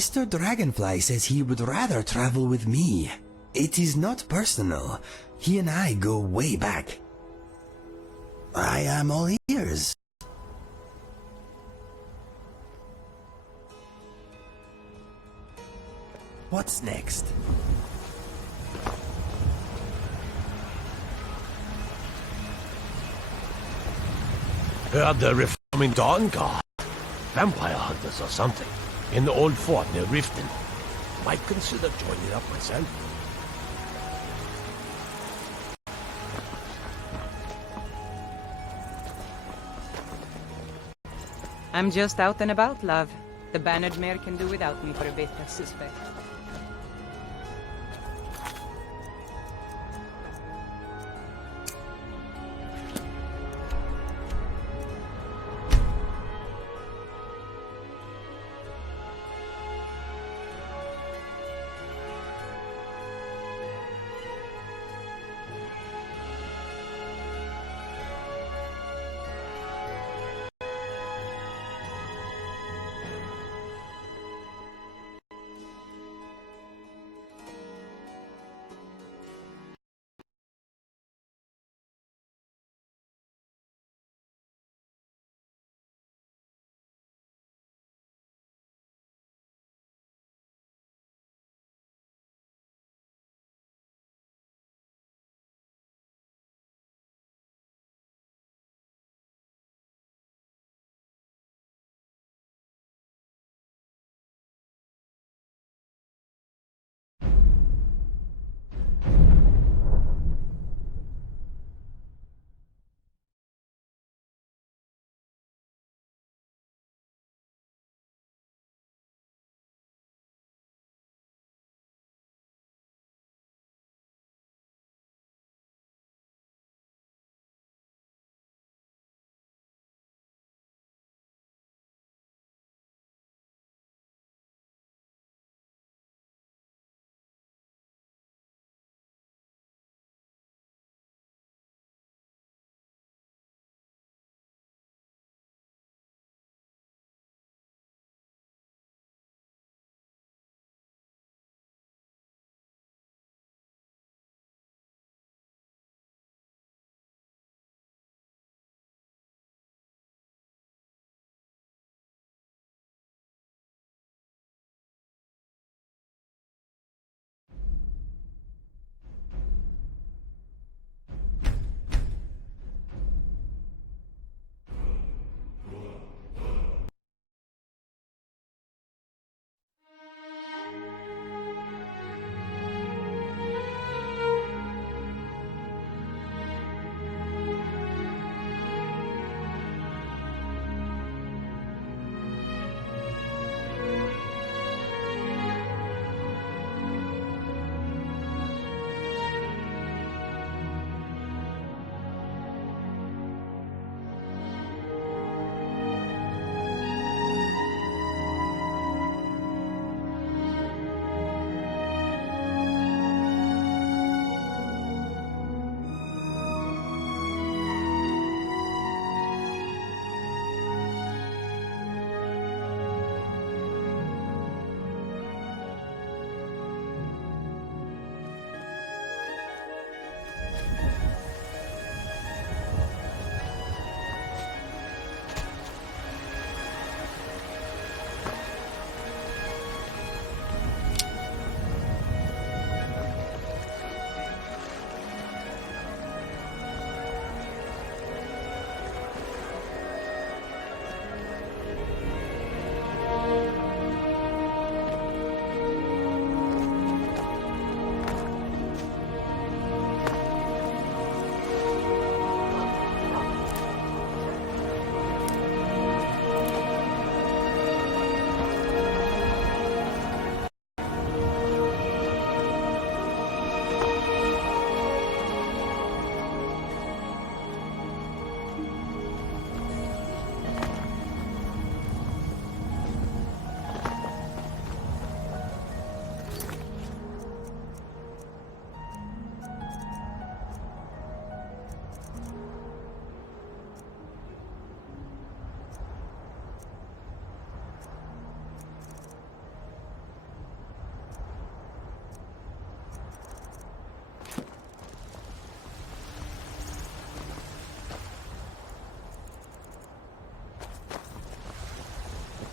Mr. Dragonfly says he would rather travel with me. It is not personal. He and I go way back. I am all ears. What's next? Heard the reforming Dawn Guard. Vampire hunters or something. In the old fort near Riften. Might consider joining up myself. I'm just out and about, love. The Bannered Mare can do without me for a bit, I suspect.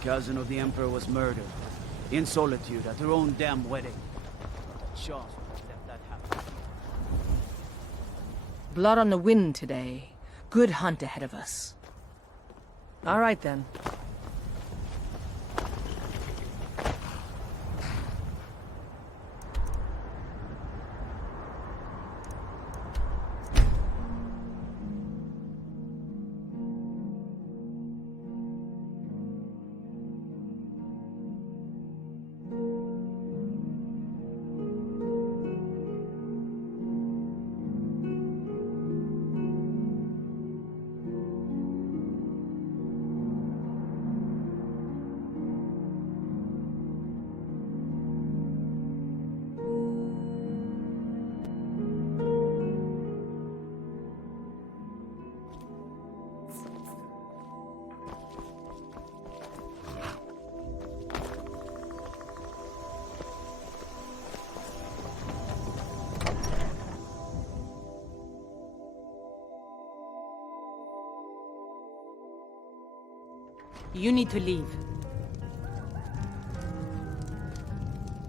cousin of the Emperor was murdered. In solitude at her own damn wedding. Shaws would have let that happen. Blood on the wind today. Good hunt ahead of us. All right, then. You need to leave.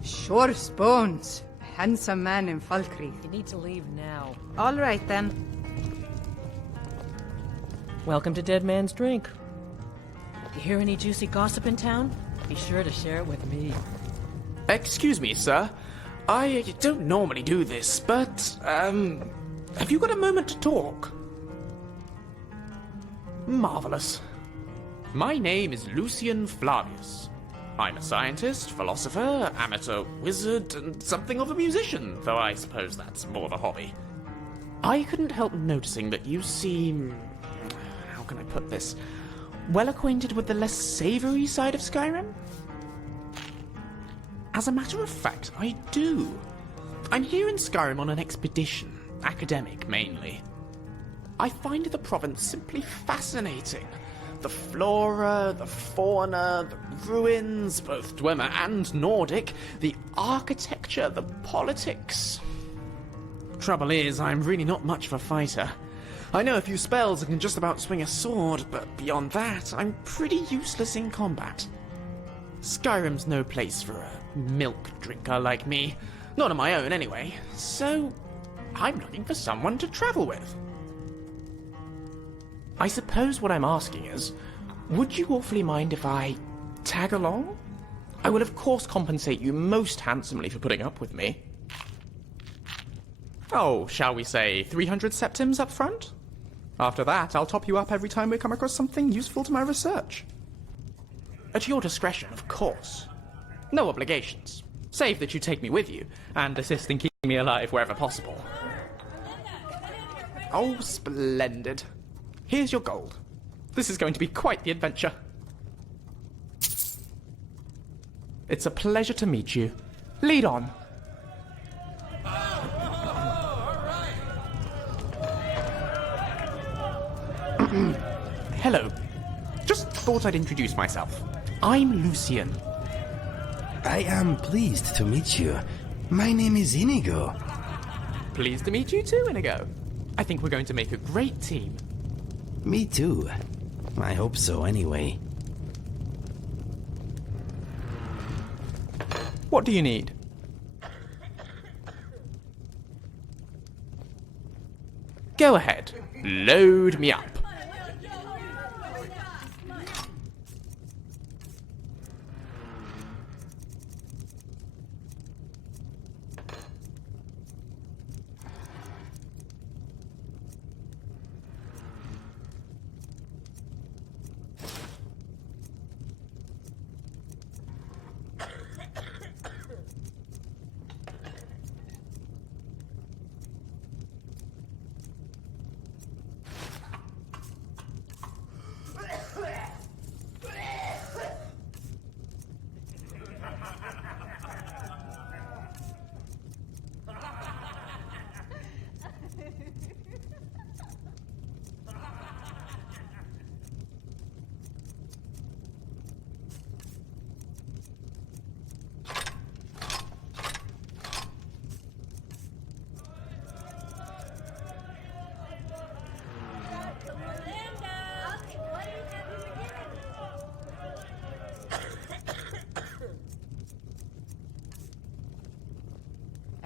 Sure, Bones. Handsome man in Falkreath. You need to leave now. All right, then. Welcome to Dead Man's Drink. You hear any juicy gossip in town? Be sure to share it with me. Excuse me, sir. I don't normally do this, but, have you got a moment to talk? Marvelous. My name is Lucien Flavius. I'm a scientist, philosopher, amateur wizard, and something of a musician, though I suppose that's more of a hobby. I couldn't help noticing that you seem... how can I put this? Well acquainted with the less savoury side of Skyrim? As a matter of fact, I do. I'm here in Skyrim on an expedition, academic mainly. I find the province simply fascinating. The flora, the fauna, the ruins, both Dwemer and Nordic, the architecture, the politics. Trouble is, I'm really not much of a fighter. I know a few spells and can just about swing a sword, but beyond that, I'm pretty useless in combat. Skyrim's no place for a milk drinker like me. Not on my own, anyway. So, I'm looking for someone to travel with. I suppose what I'm asking is, would you awfully mind if I tag along? I will of course compensate you most handsomely for putting up with me. Oh, shall we say 300 septims up front? After that, I'll top you up every time we come across something useful to my research. At your discretion, of course. No obligations. Save that you take me with you, and assist in keeping me alive wherever possible. Oh, splendid. Here's your gold. This is going to be quite the adventure. It's a pleasure to meet you. Lead on. Hello. Just thought I'd introduce myself. I'm Lucien. I am pleased to meet you. My name is Inigo. Pleased to meet you too, Inigo. I think we're going to make a great team. Me too. I hope so, anyway. What do you need? Go ahead. Load me up.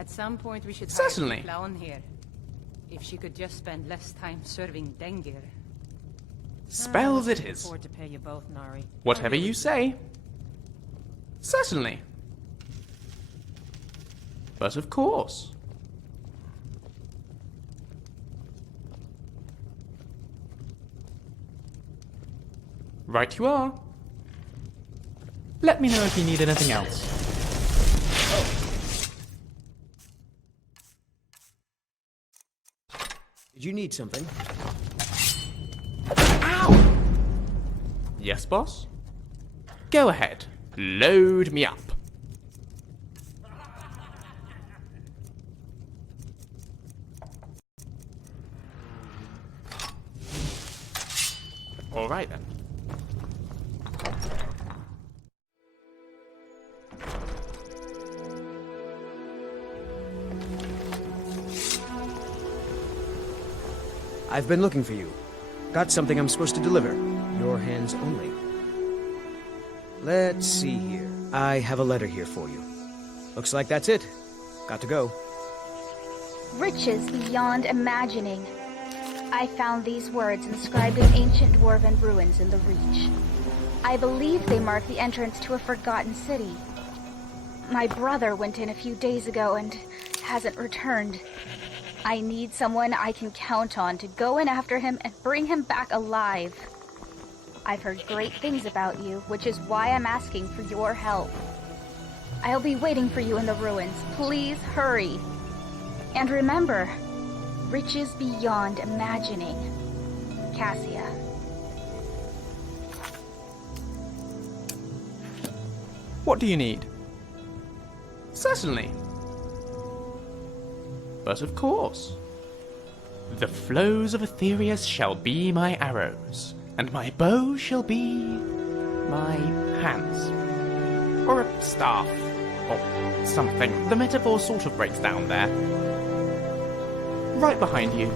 At some point we should Certainly. hire Clown here. If she could just spend less time serving Dengir. Spells it I is. afford to pay you both, Nari. Whatever you say. Certainly. But of course. Right you are. Let me know if you need anything else. Did you need something? Ow! Yes, boss? Go ahead. Load me up. All right then. I've been looking for you. Got something I'm supposed to deliver. Your hands only. Let's see here. I have a letter here for you. Looks like that's it. Got to go. Riches beyond imagining. I found these words inscribed in ancient dwarven ruins in the Reach. I believe they mark the entrance to a forgotten city. My brother went in a few days ago and hasn't returned. I need someone I can count on to go in after him and bring him back alive. I've heard great things about you, which is why I'm asking for your help. I'll be waiting for you in the ruins. Please hurry. And remember, riches beyond imagining. Cassia. What do you need? Certainly. But of course. The flows of Aetherius shall be my arrows, and my bow shall be my hands. Or a staff, or something. The metaphor sort of breaks down there. Right behind you.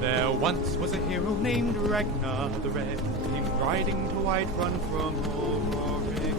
There once was a hero named Ragnar the Red, came riding to Whiterun from Horrorix.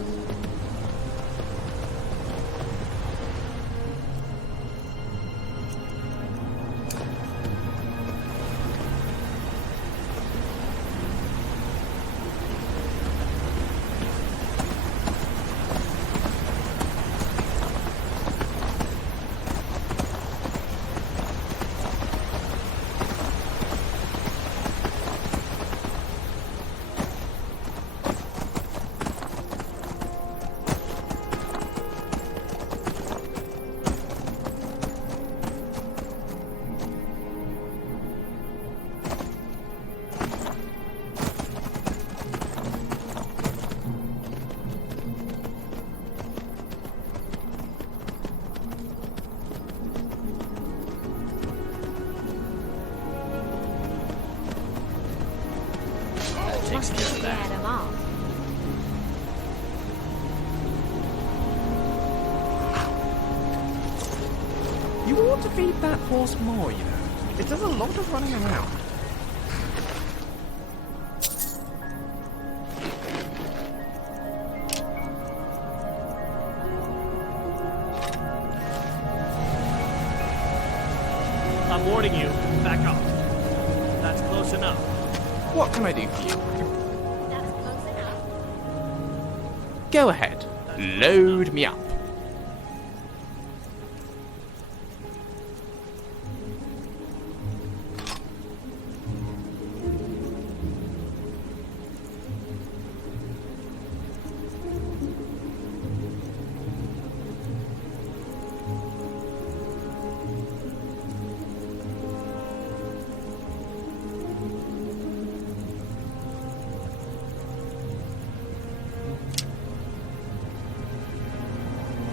Takes care of that. You ought to feed that horse more, you know. It does a lot of running around. I'm warning you. Back up. That's close enough. What can I do for you? That's close Go ahead, load me up.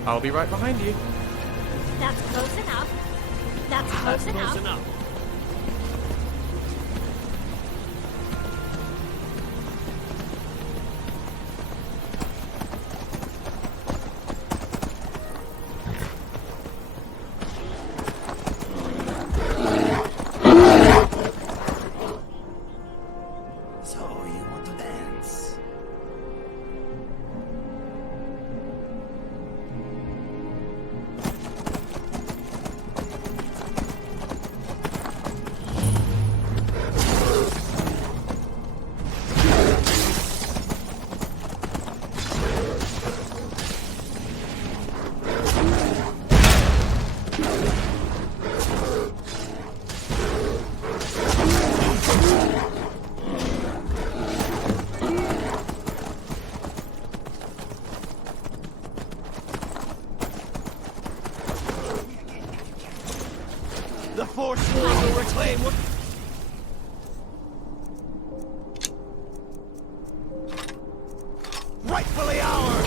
I'll be right behind you. That's close enough. That's close enough. So you want to dance? The Forsworn will reclaim what... rightfully ours!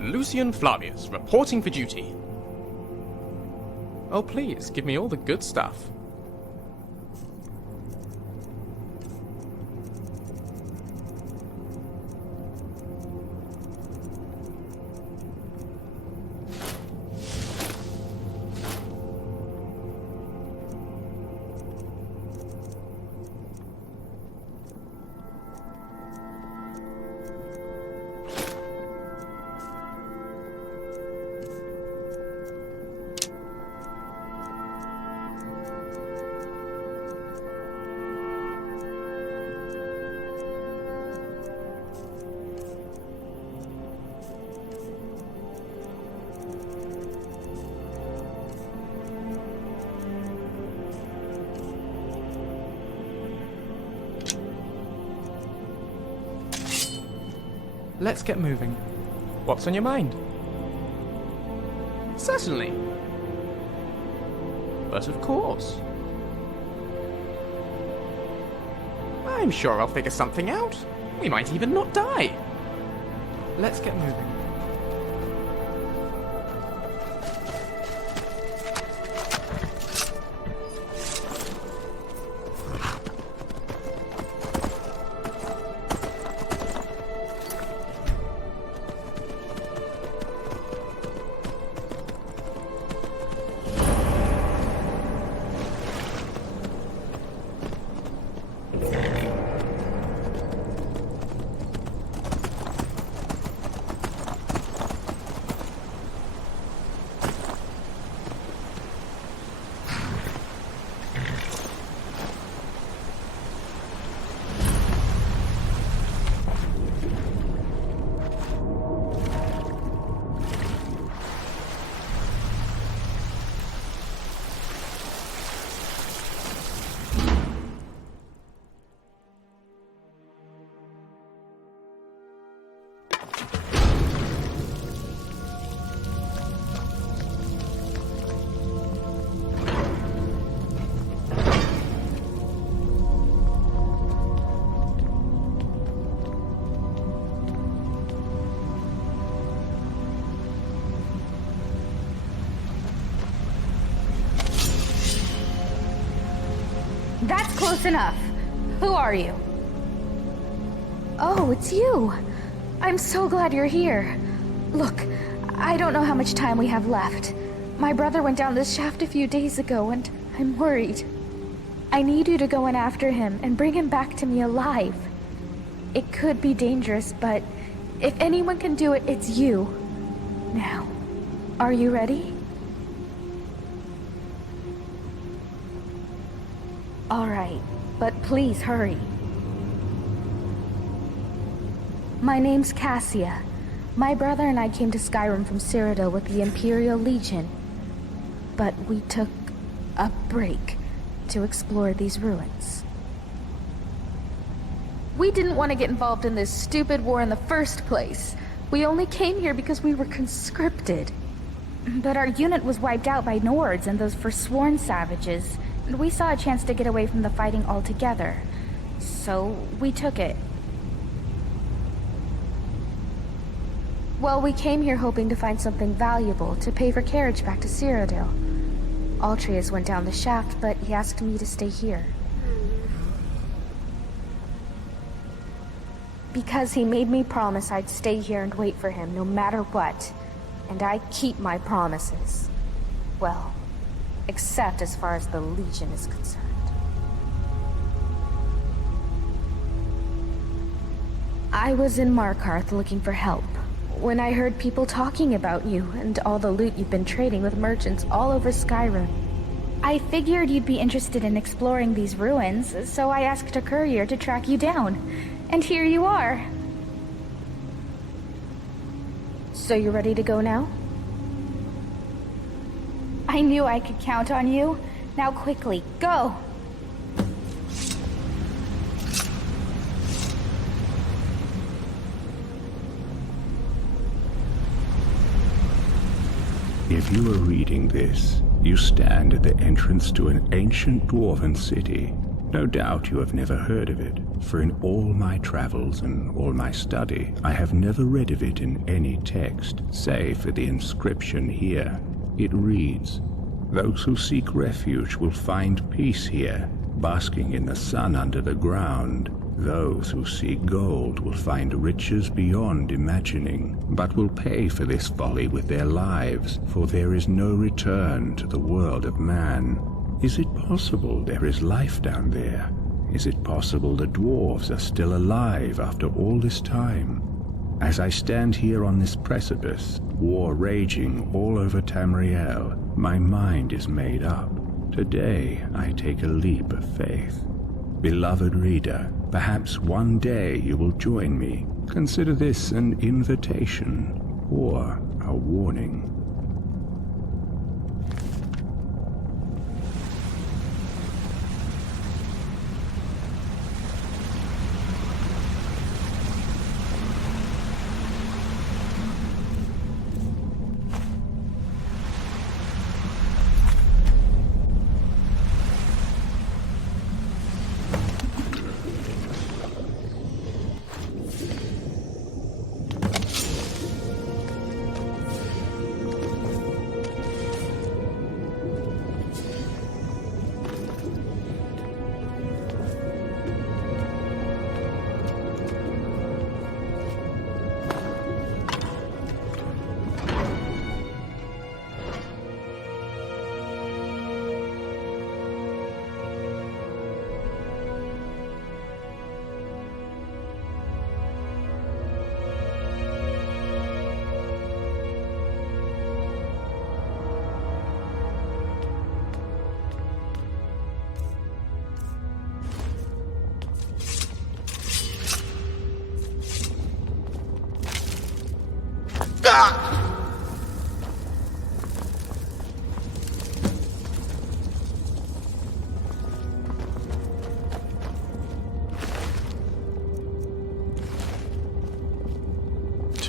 Lucien Flavius, reporting for duty. Oh, please, give me all the good stuff. Let's get moving. What's on your mind? Certainly. but of course. I'm sure I'll figure something out. We might even not die. Let's get moving. That's close enough. Who are you? Oh, it's you. I'm so glad you're here. Look, I don't know how much time we have left. My brother went down this shaft a few days ago, and I'm worried. I need you to go in after him and bring him back to me alive. It could be dangerous, but if anyone can do it, it's you. Now, are you ready? All right, but please hurry. My name's Cassia. My brother and I came to Skyrim from Cyrodiil with the Imperial Legion. But we took a break to explore these ruins. We didn't want to get involved in this stupid war in the first place. We only came here because we were conscripted. But our unit was wiped out by Nords and those forsworn savages, and we saw a chance to get away from the fighting altogether. So we took it. Well, we came here hoping to find something valuable to pay for carriage back to Cyrodiil. Altreus went down the shaft, but he asked me to stay here. Because he made me promise I'd stay here and wait for him no matter what. And I keep my promises. Well, except as far as the Legion is concerned. I was in Markarth looking for help when I heard people talking about you and all the loot you've been trading with merchants all over Skyrim. I figured you'd be interested in exploring these ruins, so I asked a courier to track you down. And here you are. So you're ready to go now? I knew I could count on you. Now quickly, go! If you are reading this, you stand at the entrance to an ancient dwarven city. No doubt you have never heard of it, for in all my travels and all my study, I have never read of it in any text, save for the inscription here. It reads, "Those who seek refuge will find peace here, basking in the sun under the ground. Those who seek gold will find riches beyond imagining, but will pay for this folly with their lives, for there is no return to the world of man." Is it possible there is life down there? Is it possible the dwarves are still alive after all this time? As I stand here on this precipice, war raging all over Tamriel, my mind is made up. Today I take a leap of faith. Beloved reader, perhaps one day you will join me. Consider this an invitation or a warning.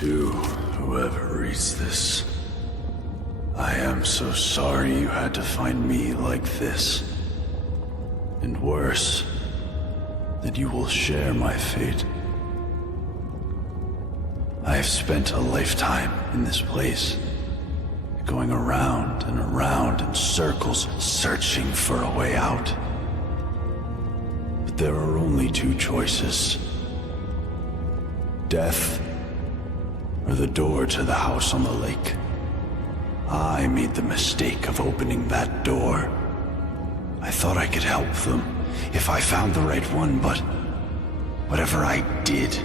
To whoever reads this, I am so sorry you had to find me like this. And worse, that you will share my fate. I have spent a lifetime in this place, going around and around in circles, searching for a way out. But there are only two choices. Death, or the door to the house on the lake. I made the mistake of opening that door. I thought I could help them if I found the right one, but whatever I did,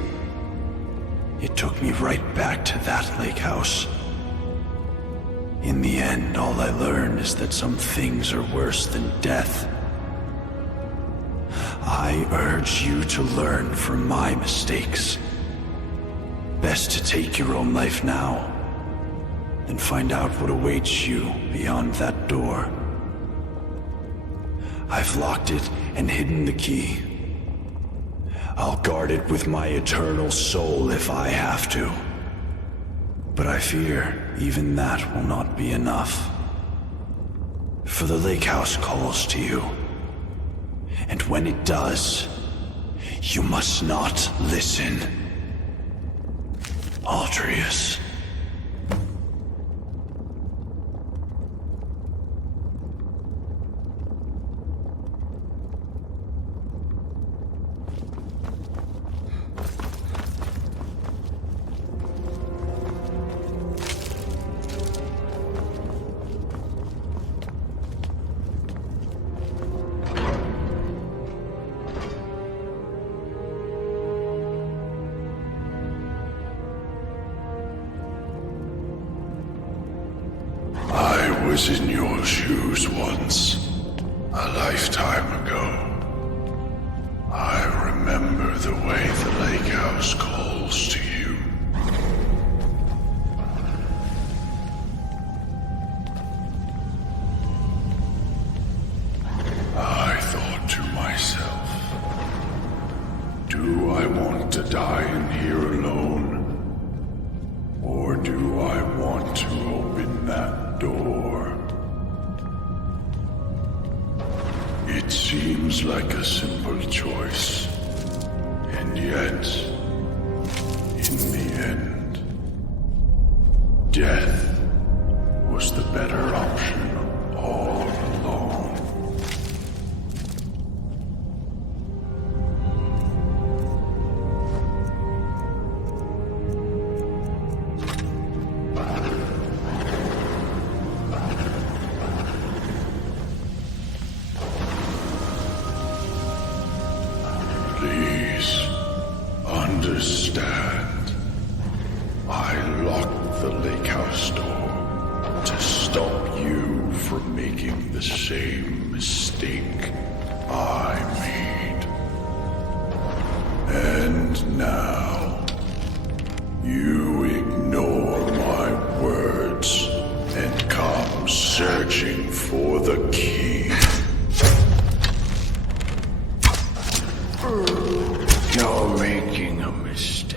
it took me right back to that lake house. In the end, all I learned is that some things are worse than death. I urge you to learn from my mistakes. Best to take your own life now, than find out what awaits you beyond that door. I've locked it and hidden the key. I'll guard it with my eternal soul if I have to. But I fear even that will not be enough. For the lake house calls to you. And when it does, you must not listen. Aldrius. I was in your shoes once, a lifetime ago. I remember the way the lake house calls to you. I thought to myself, do I want to die in here alone? Or do I want to open that door? It seems like a simple choice, and yet, in the end, death was the better option all along. Please, understand. I locked the lake house door to stop you from making the same mistake I made. And now, you ignore my words and come searching for the key. You're making a mistake.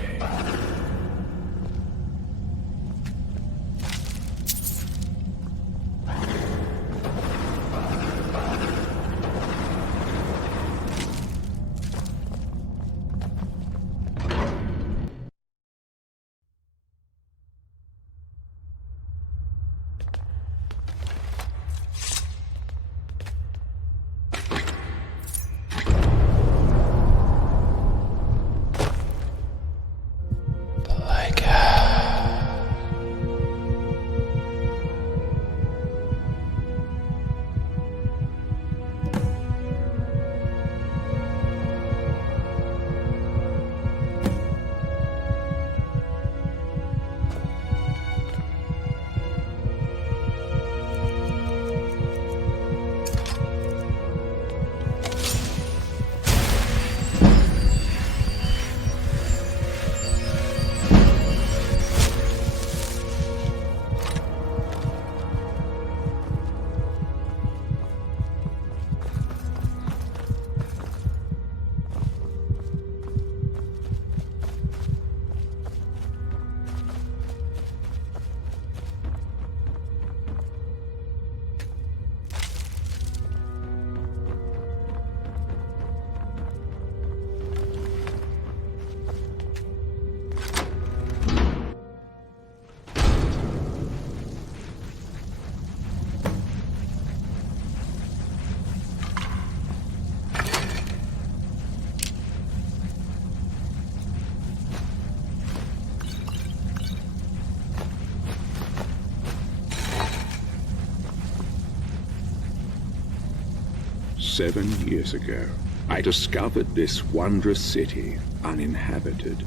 7 years ago, I discovered this wondrous city uninhabited.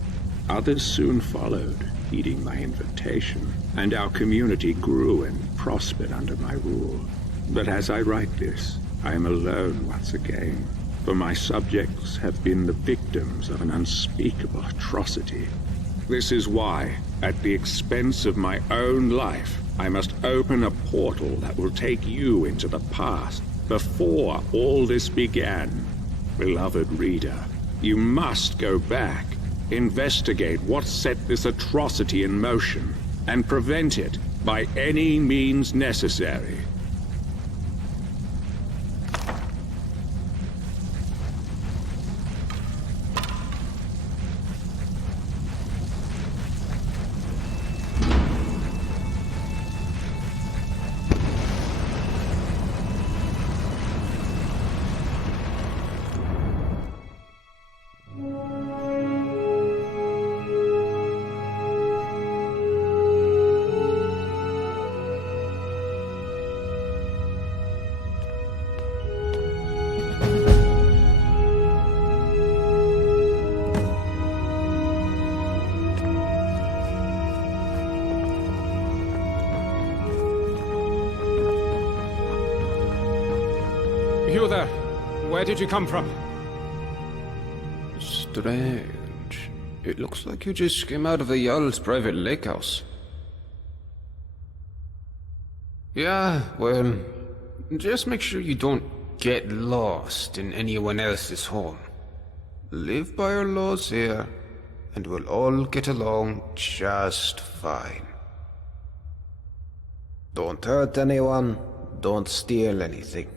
Others soon followed, heeding my invitation, and our community grew and prospered under my rule. But as I write this, I am alone once again, for my subjects have been the victims of an unspeakable atrocity. This is why, at the expense of my own life, I must open a portal that will take you into the past, before all this began. Beloved reader, you must go back, investigate what set this atrocity in motion, and prevent it by any means necessary. You there. Where did you come from? Strange. It looks like you just came out of the Jarl's private lake house. Yeah, well, just make sure you don't get lost in anyone else's home. Live by our laws here, and we'll all get along just fine. Don't hurt anyone, don't steal anything.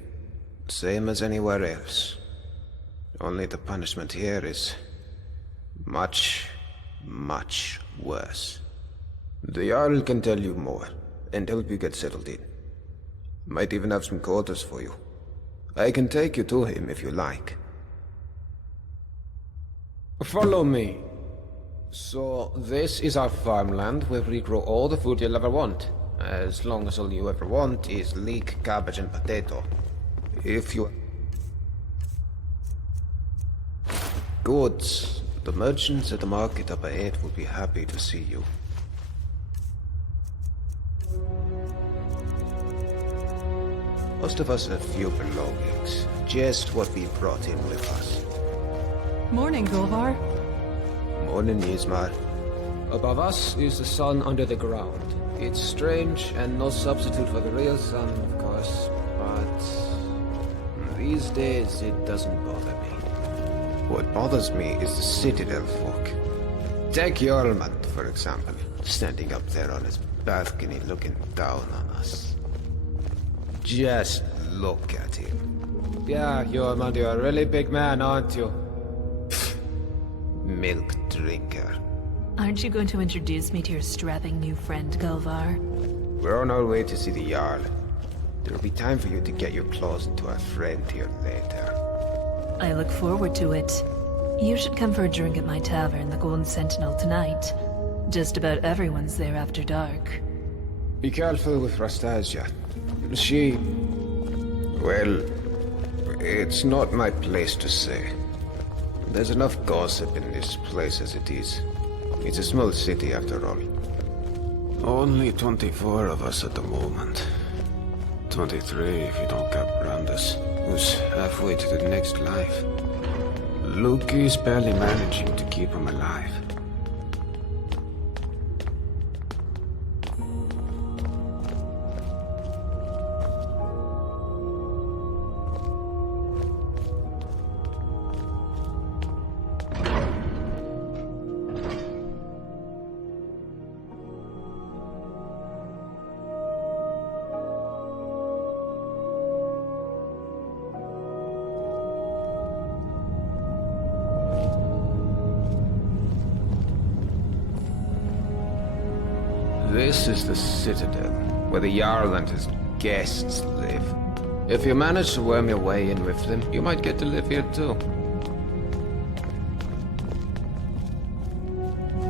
Same as anywhere else. Only the punishment here is much, much worse. The Jarl can tell you more, and help you get settled in. Might even have some quarters for you. I can take you to him if you like. Follow me. So, this is our farmland where we grow all the food you'll ever want. As long as all you ever want is leek, cabbage, and potato. If you... Goods. The merchants at the market up ahead will be happy to see you. Most of us have few belongings. Just what we brought in with us. Morning, Golvar. Morning, Ismar. Above us is the sun under the ground. It's strange and no substitute for the real sun, of course, but... these days, it doesn't bother me. What bothers me is the Citadel folk. Take Jormund, for example, standing up there on his balcony looking down on us. Just look at him. Yeah, Jormund, you're a really big man, aren't you? Milk drinker. Aren't you going to introduce me to your strapping new friend, Golvar? We're on our way to see the Jarl. There'll be time for you to get your claws into our friend here later. I look forward to it. You should come for a drink at my tavern, the Golden Sentinel, tonight. Just about everyone's there after dark. Be careful with Rastasia. She... well... it's not my place to say. There's enough gossip in this place as it is. It's a small city after all. Only 24 of us at the moment. 23 if you don't count Brandes, who's halfway to the next life. Luke is barely managing to keep him alive. This is the Citadel, where the Jarl and his guests live. If you manage to worm your way in with them, you might get to live here too.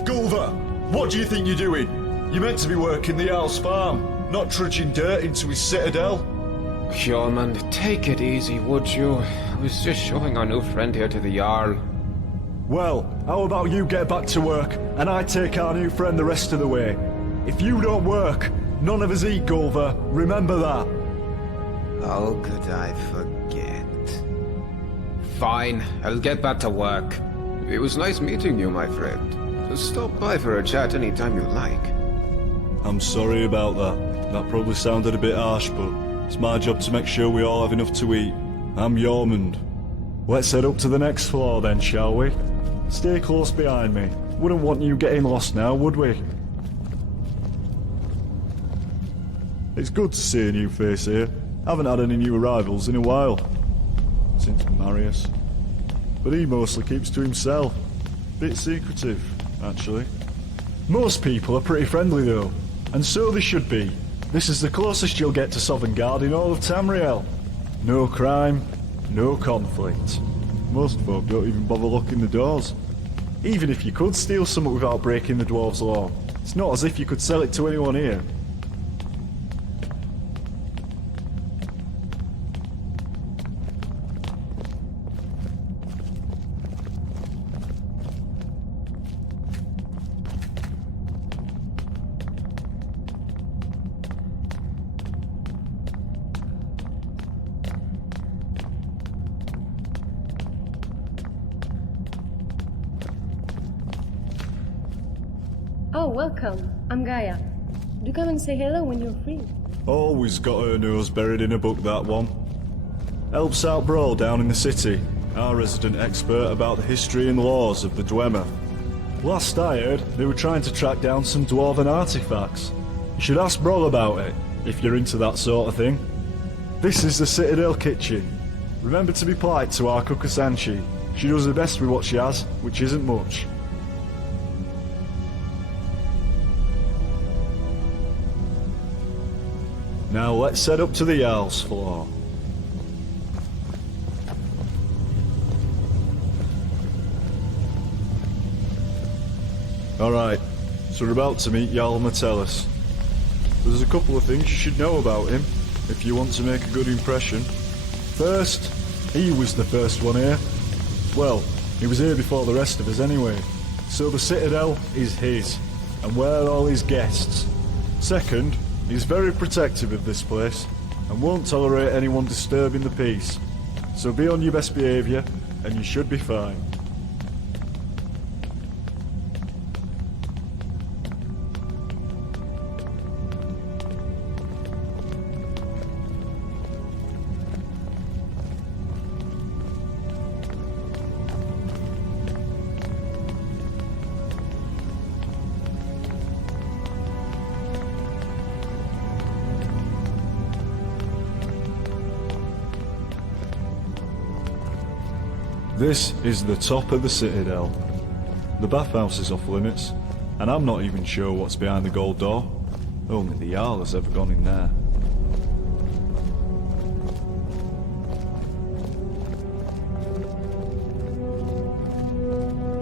Gulver, what do you think you're doing? You're meant to be working the Jarl's farm, not trudging dirt into his citadel. Yeoman, take it easy, would you? I was just showing our new friend here to the Jarl. Well, how about you get back to work, and I take our new friend the rest of the way? If you don't work, none of us eat, Gulver. Remember that. How could I forget? Fine, I'll get back to work. It was nice meeting you, my friend. Stop by for a chat anytime you like. I'm sorry about that. That probably sounded a bit harsh, but it's my job to make sure we all have enough to eat. I'm Yormund. Let's head up to the next floor then, shall we? Stay close behind me. Wouldn't want you getting lost now, would we? It's good to see a new face here. Haven't had any new arrivals in a while. Since Marius. But he mostly keeps to himself. Bit secretive, actually. Most people are pretty friendly though, and so they should be. This is the closest you'll get to Sovngarde in all of Tamriel. No crime, no conflict. Most folk don't even bother locking the doors. Even if you could steal something without breaking the dwarves' law, it's not as if you could sell it to anyone here. Oh, welcome. I'm Gaia. Do come and say hello when you're free. Always got her nose buried in a book, that one. Helps out Brawl down in the city, our resident expert about the history and laws of the Dwemer. Last I heard, they were trying to track down some dwarven artifacts. You should ask Brawl about it, if you're into that sort of thing. This is the Citadel kitchen. Remember to be polite to our Kukusanchi. She does her best with what she has, which isn't much. Now let's head up to the Jarl's floor. Alright, so we're about to meet Jarl Metellus. There's a couple of things you should know about him, if you want to make a good impression. First, he was the first one here. Well, he was here before the rest of us anyway. So the Citadel is his, and we're all his guests. Second, he's very protective of this place, and won't tolerate anyone disturbing the peace. So be on your best behaviour, and you should be fine. This is the top of the Citadel. The bathhouse is off limits, and I'm not even sure what's behind the gold door. Only the Jarl has ever gone in there.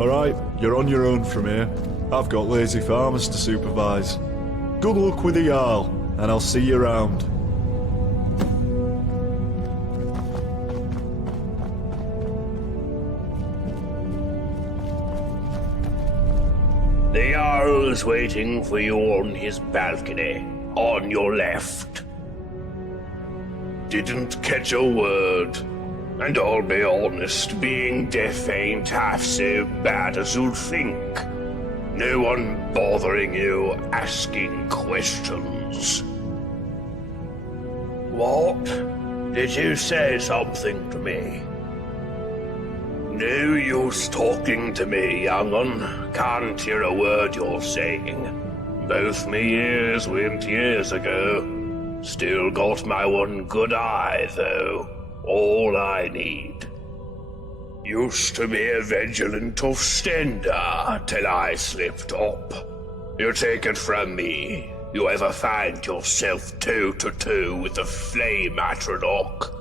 Alright, you're on your own from here. I've got lazy farmers to supervise. Good luck with the Jarl, and I'll see you around. The Jarl's waiting for you on his balcony, on your left. Didn't catch a word, and I'll be honest, being deaf ain't half so bad as you'd think. No one bothering you, asking questions. What? Did you say something to me? No use talking to me, young un. Can't hear a word you're saying. Both me ears went years ago. Still got my one good eye, though. All I need. Used to be a vigilant of Stender, till I slipped up. You take it from me. You ever find yourself toe-to-toe with the Flame Atronach,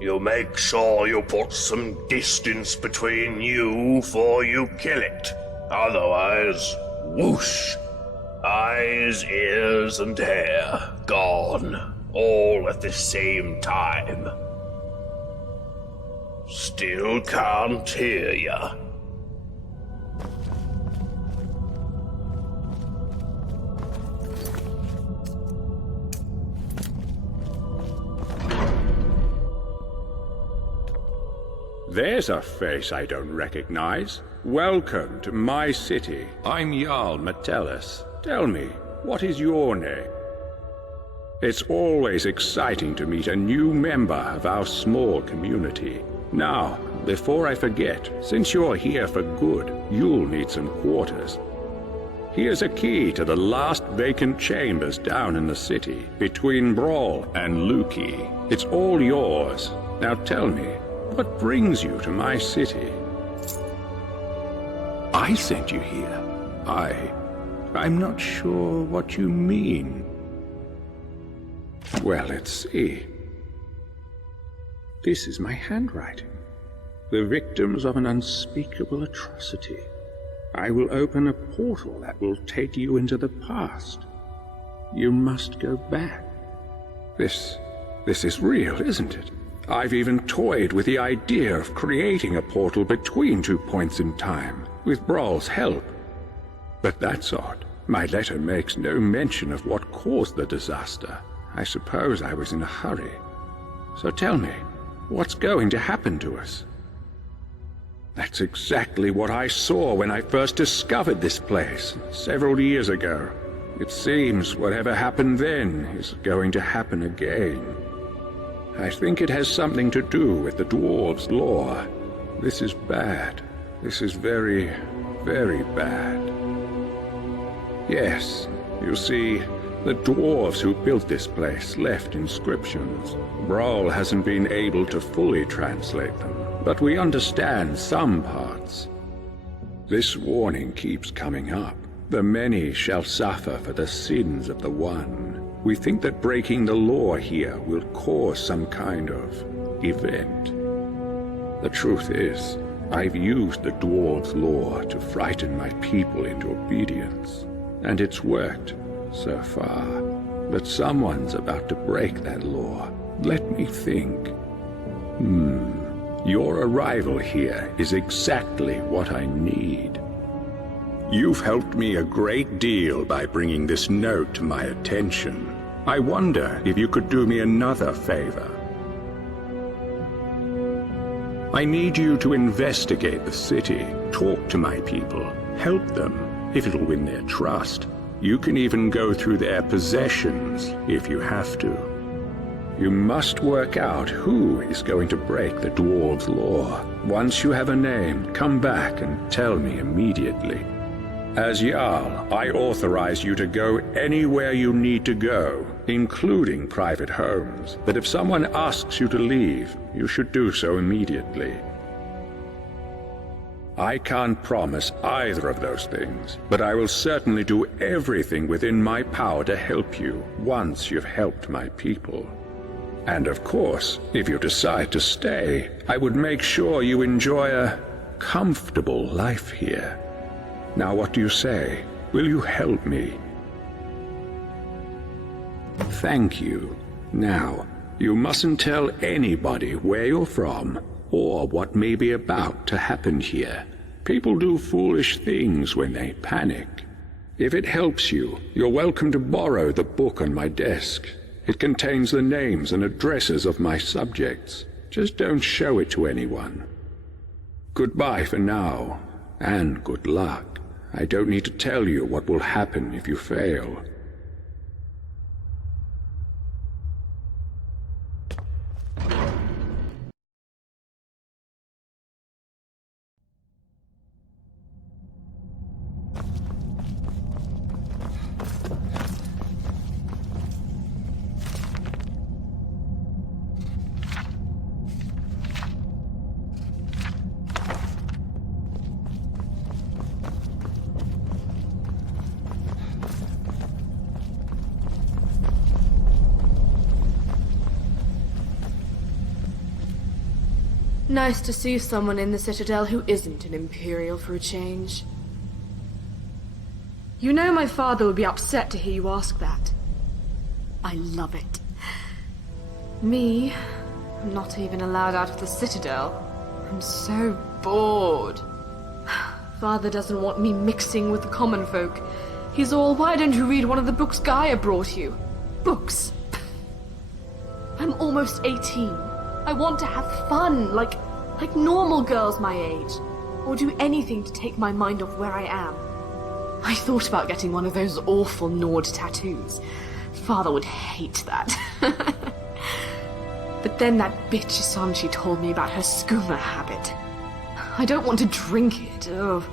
you make sure you put some distance between you before you kill it. Otherwise, whoosh. Eyes, ears, and hair gone. all at the same time. Still can't hear ya. There's a face I don't recognize. Welcome to my city. I'm Jarl Metellus. Tell me, what is your name? It's always exciting to meet a new member of our small community. Now, before I forget, since you're here for good, you'll need some quarters. Here's a key to the last vacant chambers down in the city, between Brawl and Lucien. It's all yours. Now tell me, what brings you to my city? I sent you here. I'm not sure what you mean. Well, let's see. This is my handwriting. The victims of an unspeakable atrocity. I will open a portal that will take you into the past. You must go back. This is real, isn't it? I've even toyed with the idea of creating a portal between 2 points in time, with Brawl's help. But that's odd. My letter makes no mention of what caused the disaster. I suppose I was in a hurry. So tell me, what's going to happen to us? That's exactly what I saw when I first discovered this place, several years ago. It seems whatever happened then is going to happen again. I think it has something to do with the dwarves' lore. This is bad. This is very, very bad. Yes, you see, the dwarves who built this place left inscriptions. Brawl hasn't been able to fully translate them, but we understand some parts. This warning keeps coming up. The many shall suffer for the sins of the one. We think that breaking the law here will cause some kind of event. The truth is, I've used the dwarves' law to frighten my people into obedience, and it's worked so far. But someone's about to break that law. Let me think. Your arrival here is exactly what I need. You've helped me a great deal by bringing this note to my attention. I wonder if you could do me another favor. I need you to investigate the city, talk to my people, help them, if it'll win their trust. You can even go through their possessions, if you have to. You must work out who is going to break the dwarves' law. Once you have a name, come back and tell me immediately. As Jarl, I authorize you to go anywhere you need to go, including private homes. But if someone asks you to leave, you should do so immediately. I can't promise either of those things, but I will certainly do everything within my power to help you once you've helped my people. And of course, if you decide to stay, I would make sure you enjoy a comfortable life here. Now what do you say? Will you help me? Thank you. Now, you mustn't tell anybody where you're from, or what may be about to happen here. People do foolish things when they panic. If it helps you, you're welcome to borrow the book on my desk. It contains the names and addresses of my subjects. Just don't show it to anyone. Goodbye for now, and good luck. I don't need to tell you what will happen if you fail. Nice to see someone in the Citadel who isn't an Imperial for a change. You know my father would be upset to hear you ask that. I love it. Me? I'm not even allowed out of the Citadel. I'm so bored. Father doesn't want me mixing with the common folk. He's all, why don't you read one of the books Gaia brought you? Books? I'm almost 18. I want to have fun, like normal girls my age. Or do anything to take my mind off where I am. I thought about getting one of those awful Nord tattoos. Father would hate that. But then that bitch Asanchi told me about her skooma habit. I don't want to drink it, oh,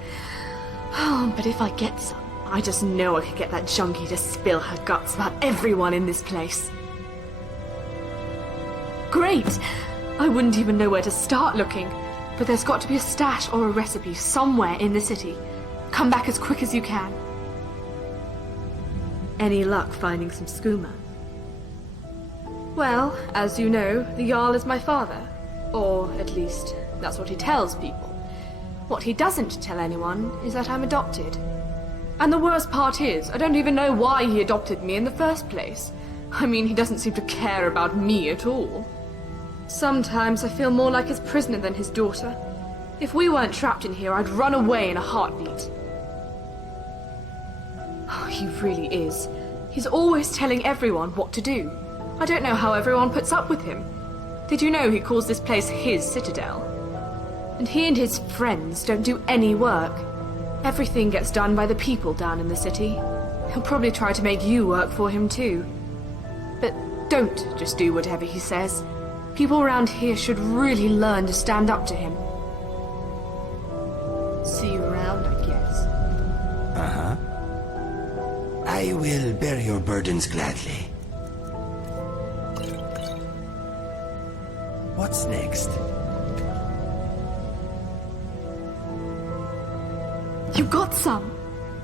but if I get some, I just know I could get that junkie to spill her guts about everyone in this place. Great! I wouldn't even know where to start looking, but there's got to be a stash or a recipe somewhere in the city. Come back as quick as you can. Any luck finding some skooma? Well, as you know, the Jarl is my father. Or, at least, that's what he tells people. What he doesn't tell anyone is that I'm adopted. And the worst part is, I don't even know why he adopted me in the first place. I mean, he doesn't seem to care about me at all. Sometimes I feel more like his prisoner than his daughter. If we weren't trapped in here, I'd run away in a heartbeat. Oh, he really is. He's always telling everyone what to do. I don't know how everyone puts up with him. Did you know he calls this place his citadel? And he and his friends don't do any work. Everything gets done by the people down in the city. He'll probably try to make you work for him too. But don't just do whatever he says. People around here should really learn to stand up to him. See you around, I guess. Uh-huh. I will bear your burdens gladly. What's next? You got some!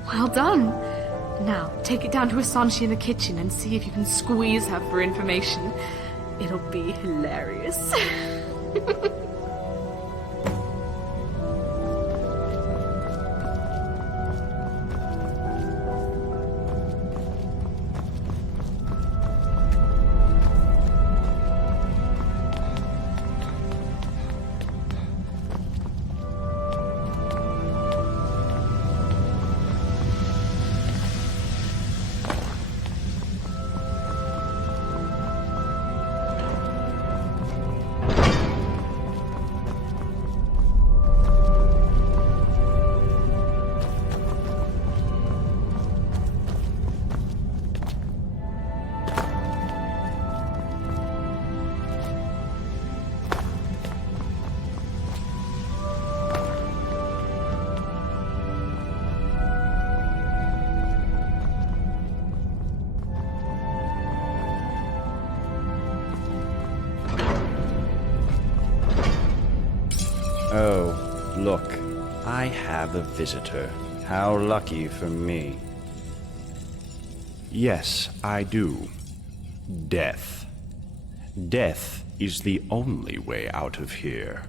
Well done! Now, take it down to Asanchi in the kitchen and see if you can squeeze her for information. It'll be hilarious. Oh, look. I have a visitor. How lucky for me. Yes, I do. Death. Death is the only way out of here.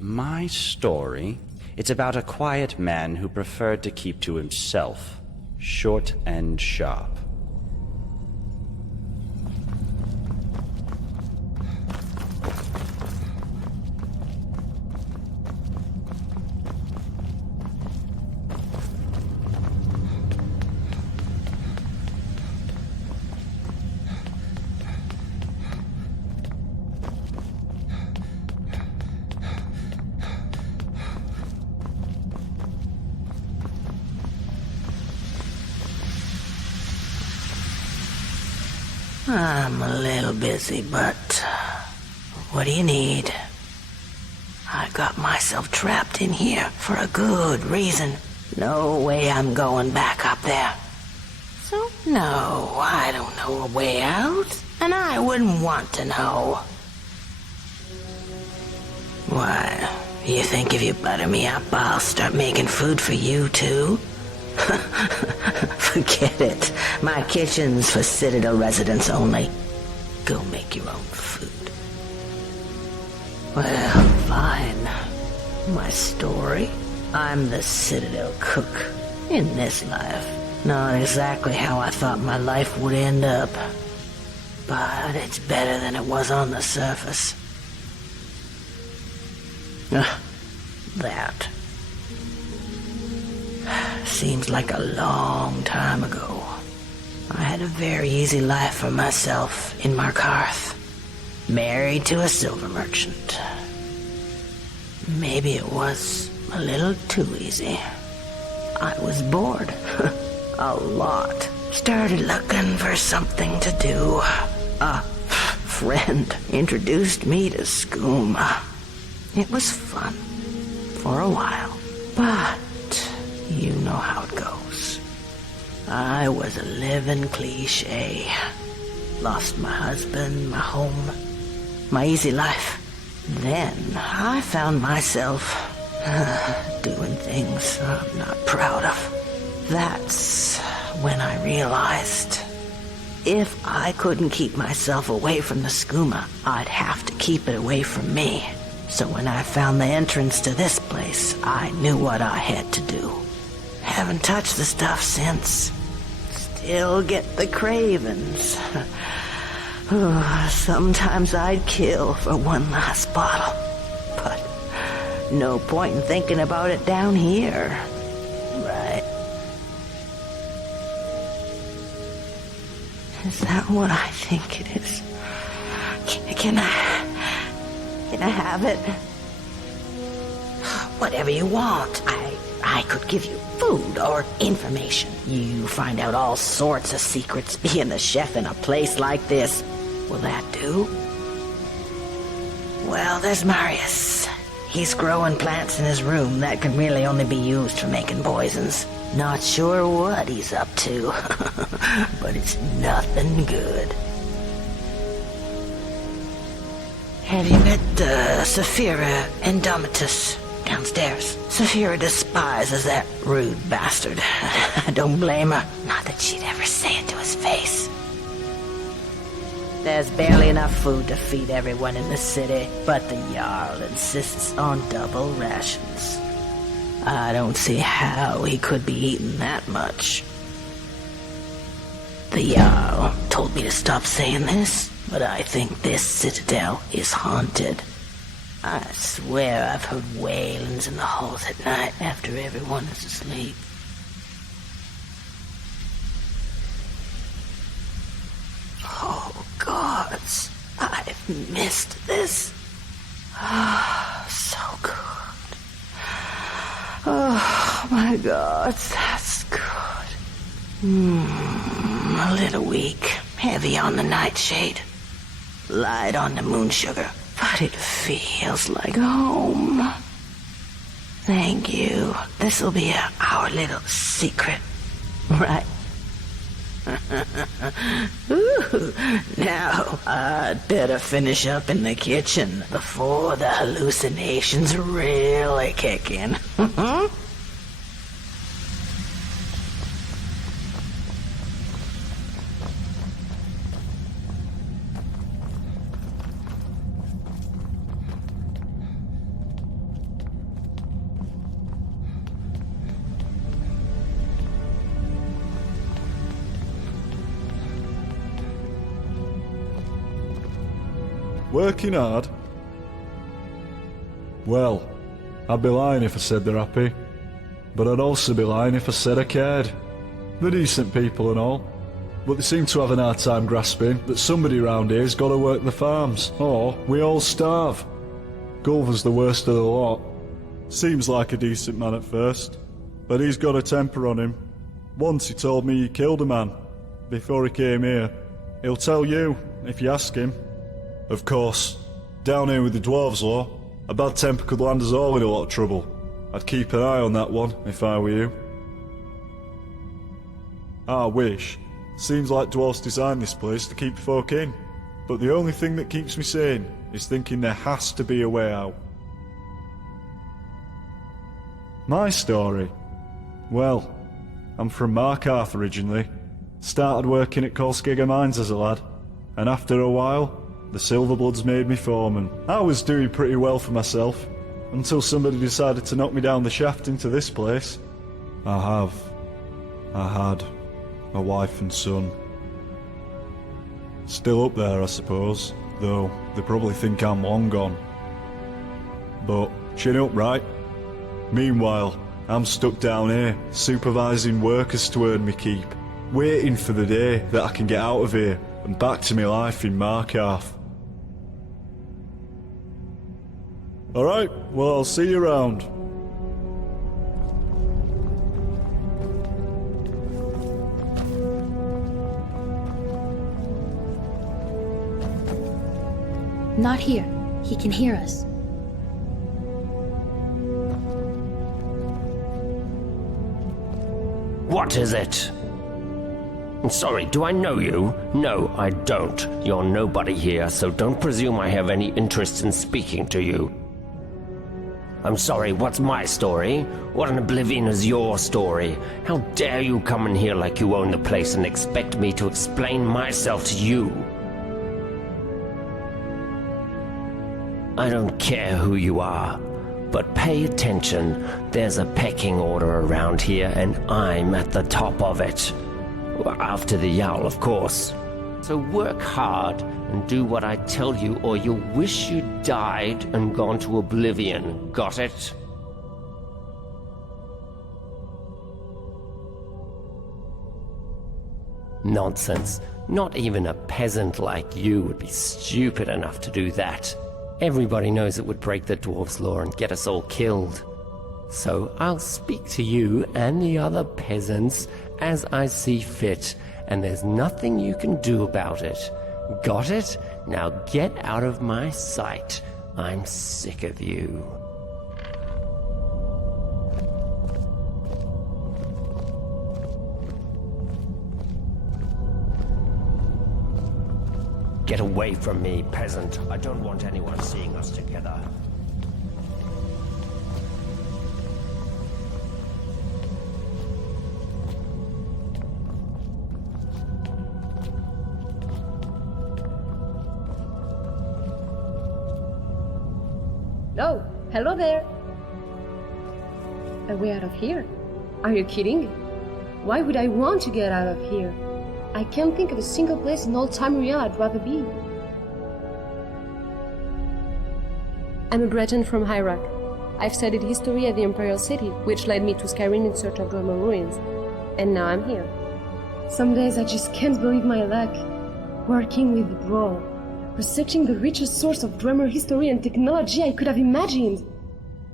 My story? It's about a quiet man who preferred to keep to himself. Short and sharp. I'm a little busy, but what do you need? I got myself trapped in here for a good reason. No way I'm going back up there. So, no, I don't know a way out, and I wouldn't want to know. What, you think if you butter me up, I'll start making food for you too? Forget it. My kitchen's for Citadel residents only. Go make your own food. Well, fine. My story? I'm the Citadel cook. In this life. Not exactly how I thought my life would end up. but it's better than it was on the surface. That seems like a long time ago. I had a very easy life for myself in Markarth, married to a silver merchant. Maybe it was a little too easy. I was bored. A lot. Started looking for something to do. A friend introduced me to skooma. It was fun. For a while. But you know how it goes. I was a living cliche. Lost my husband, my home, my easy life. Then I found myself doing things I'm not proud of. That's when I realized if I couldn't keep myself away from the skooma, I'd have to keep it away from me. So when I found the entrance to this place, I knew what I had to do. Haven't touched the stuff since. Still get the cravings. Sometimes I'd kill for one last bottle. But no point in thinking about it down here. Right. Is that what I think it is? Can I have it? Whatever you want. I could give you food or information. You find out all sorts of secrets being the chef in a place like this. Will that do? Well, there's Marius. He's growing plants in his room that can really only be used for making poisons. Not sure what he's up to, but it's nothing good. Have you met Saphira Indomitus downstairs? Saphira despises that rude bastard. I don't blame her. Not that she'd ever say it to his face. There's barely enough food to feed everyone in the city, but the Jarl insists on double rations. I don't see how he could be eating that much. The Jarl told me to stop saying this, but I think this citadel is haunted. I swear I've heard wailings in the halls at night after everyone is asleep. Oh, gods, I've missed this. Ah, so good. Oh, my God, that's good. A little weak, heavy on the nightshade, light on the moon sugar, but it feels like home. Thank you. This'll be our little secret, right? Ooh, now, I'd better finish up in the kitchen before the hallucinations really kick in. Working hard? Well, I'd be lying if I said they're happy. But I'd also be lying if I said I cared. They're decent people and all, but they seem to have an hard time grasping that somebody around here's got to work the farms, or we all starve. Gulver's the worst of the lot. Seems like a decent man at first, but he's got a temper on him. Once he told me he killed a man before he came here. He'll tell you, if you ask him. Of course, down here with the Dwarves law, a bad temper could land us all in a lot of trouble. I'd keep an eye on that one, if I were you. I wish. Seems like Dwarves designed this place to keep folk in, but the only thing that keeps me sane is thinking there has to be a way out. My story? Well, I'm from Markarth originally. Started working at Kolskegga Mines as a lad, and after a while, the Silverbloods made me foreman. I was doing pretty well for myself, until somebody decided to knock me down the shaft into this place. I had a wife and son. Still up there, I suppose, though they probably think I'm long gone. But chin up, right? Meanwhile, I'm stuck down here, supervising workers to earn me keep, waiting for the day that I can get out of here and back to my life in Markarth. Alright, well, I'll see you around. Not here. He can hear us. What is it? Sorry, do I know you? No, I don't. You're nobody here, so don't presume I have any interest in speaking to you. I'm sorry, what's my story? What in oblivion is your story? How dare you come in here like you own the place and expect me to explain myself to you? I don't care who you are, but pay attention. There's a pecking order around here, and I'm at the top of it. After the Yowl, of course. So work hard and do what I tell you, or you'll wish you'd died and gone to oblivion. Got it? Nonsense. Not even a peasant like you would be stupid enough to do that. Everybody knows it would break the dwarves' law and get us all killed. So I'll speak to you and the other peasants as I see fit, and there's nothing you can do about it. Got it? Now get out of my sight. I'm sick of you. Get away from me, peasant. I don't want anyone seeing us together. Oh, hello there. A way out of here? Are you kidding? Why would I want to get out of here? I can't think of a single place in all Tamriel I'd rather be. I'm a Breton from Hyrak. I've studied history at the Imperial City, which led me to Skyrim in search of Dormer ruins. And now I'm here. Some days I just can't believe my luck. Working with Brawl, researching the richest source of Dwemer history and technology I could have imagined.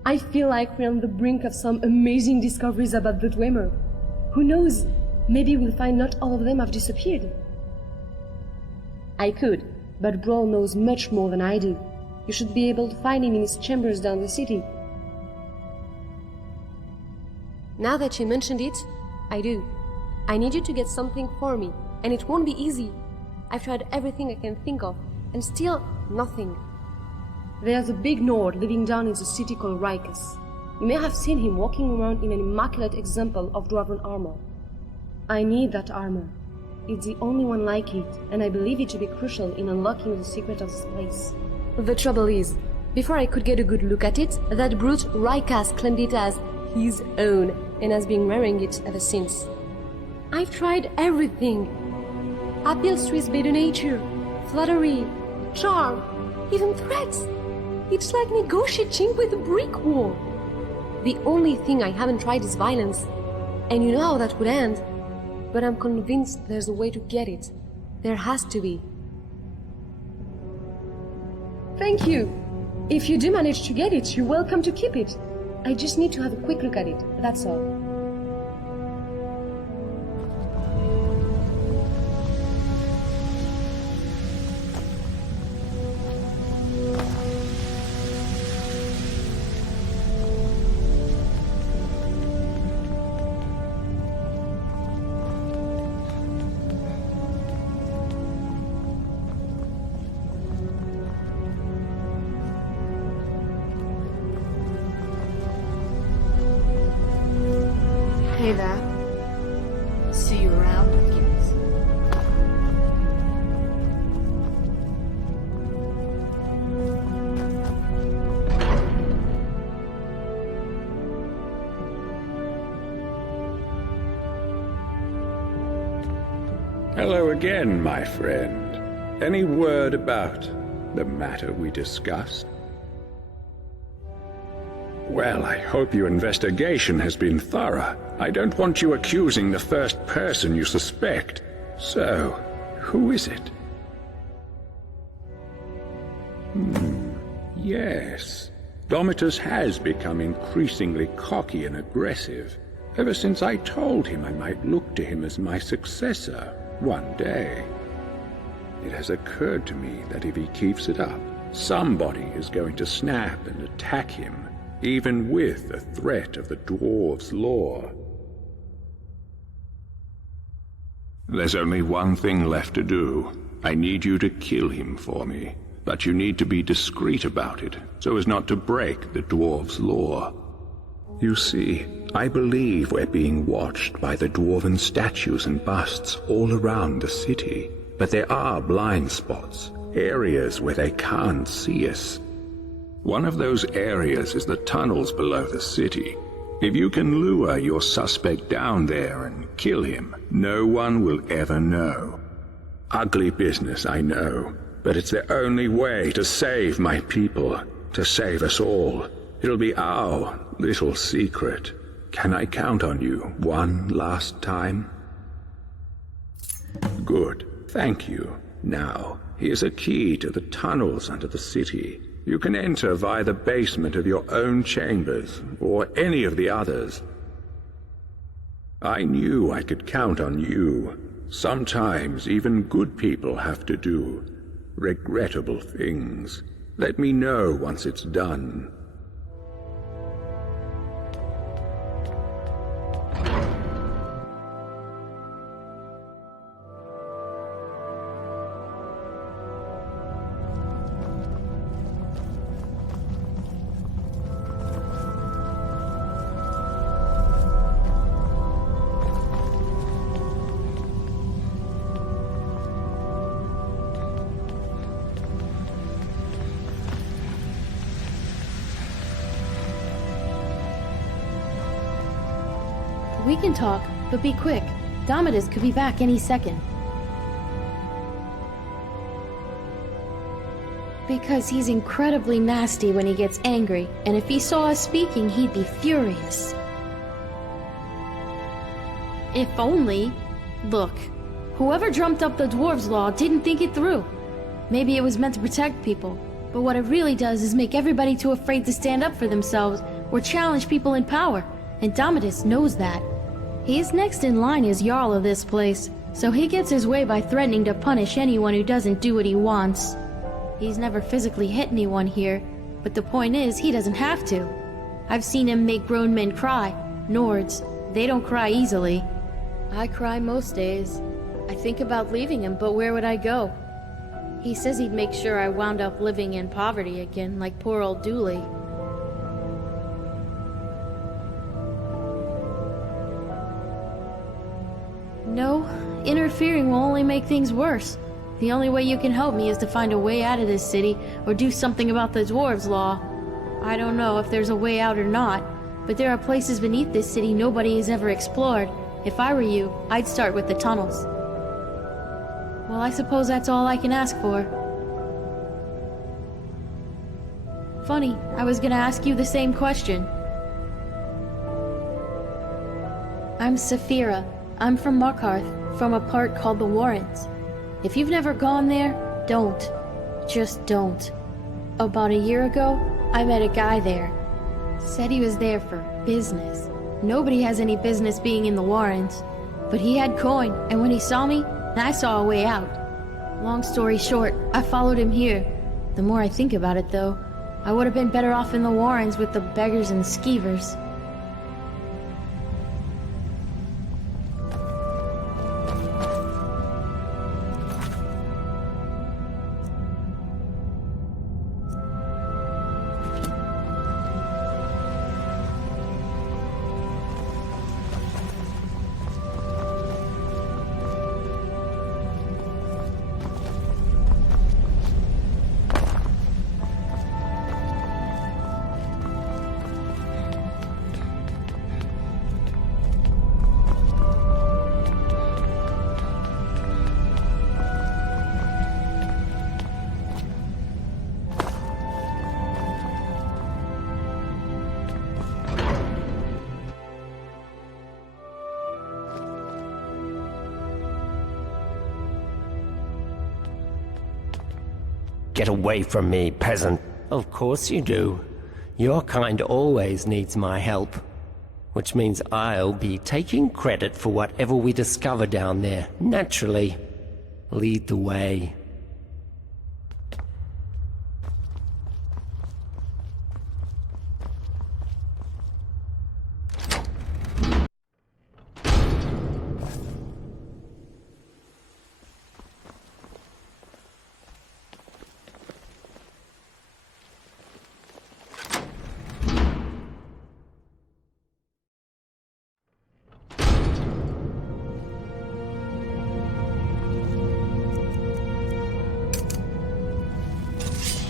I feel like we're on the brink of some amazing discoveries about the Dwemer. Who knows? Maybe we'll find not all of them have disappeared. I could, but Brawl knows much more than I do. You should be able to find him in his chambers down the city. Now that you mentioned it, I do. I need you to get something for me, and it won't be easy. I've tried everything I can think of, and still nothing. There's a big Nord living down in the city called Rikus. You may have seen him walking around in an immaculate example of dwarven armor. I need that armor. It's the only one like it, and I believe it to be crucial in unlocking the secret of this place. The trouble is, before I could get a good look at it, that brute Rikas claimed it as his own, and has been wearing it ever since. I've tried everything. Appeals to his better nature, flattery, charm, even threats. It's like negotiating with a brick wall. The only thing I haven't tried is violence, and you know how that would end. But I'm convinced there's a way to get it. There has to be. Thank you. If you do manage to get it, you're welcome to keep it. I just need to have a quick look at it, that's all. Hey there. See you around, I guess. Hello again, my friend. Any word about the matter we discussed? Well, I hope your investigation has been thorough. I don't want you accusing the first person you suspect. So, who is it? Yes. Domitus has become increasingly cocky and aggressive, ever since I told him I might look to him as my successor one day. It has occurred to me that if he keeps it up, somebody is going to snap and attack him, even with the threat of the dwarves' law. There's only one thing left to do. I need you to kill him for me, but you need to be discreet about it, so as not to break the dwarves' law. You see, I believe we're being watched by the dwarven statues and busts all around the city, but there are blind spots, areas where they can't see us. One of those areas is the tunnels below the city. If you can lure your suspect down there and kill him, no one will ever know. Ugly business, I know, but it's the only way to save my people, to save us all. It'll be our little secret. Can I count on you one last time? Good, thank you. Now, here's a key to the tunnels under the city. You can enter via the basement of your own chambers, or any of the others. I knew I could count on you. Sometimes even good people have to do regrettable things. Let me know once it's done. We can talk, but be quick. Domitus could be back any second. Because he's incredibly nasty when he gets angry, and if he saw us speaking, he'd be furious. If only... Look, whoever dreamt up the dwarves' law didn't think it through. Maybe it was meant to protect people, but what it really does is make everybody too afraid to stand up for themselves or challenge people in power, and Domitus knows that. He's next in line as Jarl of this place, so he gets his way by threatening to punish anyone who doesn't do what he wants. He's never physically hit anyone here, but the point is, he doesn't have to. I've seen him make grown men cry. Nords, they don't cry easily. I cry most days. I think about leaving him, but where would I go? He says he'd make sure I wound up living in poverty again, like poor old Dooley. No, interfering will only make things worse. The only way you can help me is to find a way out of this city, or do something about the dwarves' law. I don't know if there's a way out or not, but there are places beneath this city nobody has ever explored. If I were you, I'd start with the tunnels. Well, I suppose that's all I can ask for. Funny, I was gonna ask you the same question. I'm Saphira. I'm from Markarth, from a part called the Warrens. If you've never gone there, don't. Just don't. About a year ago, I met a guy there. Said he was there for business. Nobody has any business being in the Warrens. But he had coin, and when he saw me, I saw a way out. Long story short, I followed him here. The more I think about it, though, I would have been better off in the Warrens with the beggars and skeevers. Get away from me, peasant. Of course you do. Your kind always needs my help. Which means I'll be taking credit for whatever we discover down there. Naturally. Lead the way.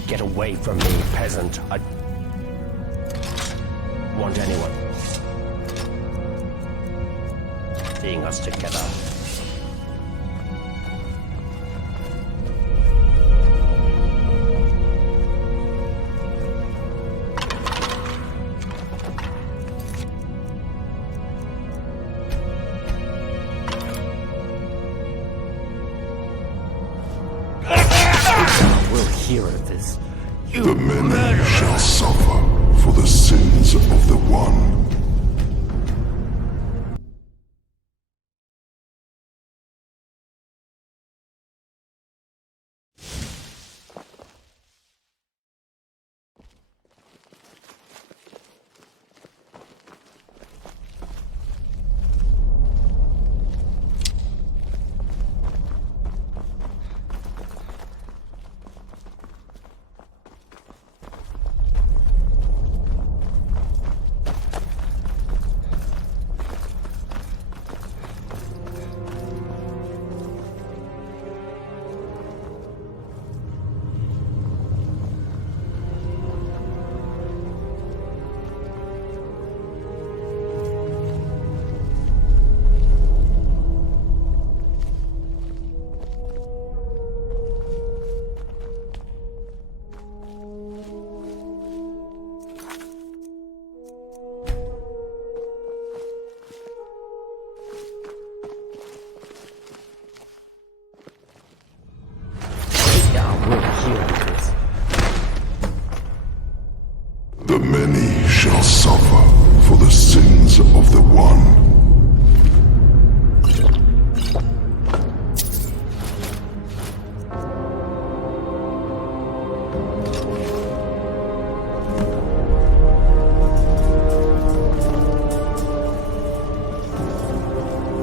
Get away from me, peasant. I want anyone seeing us together. We'll hear of this. The many shall suffer for the sins of the one. The many shall suffer for the sins of the one.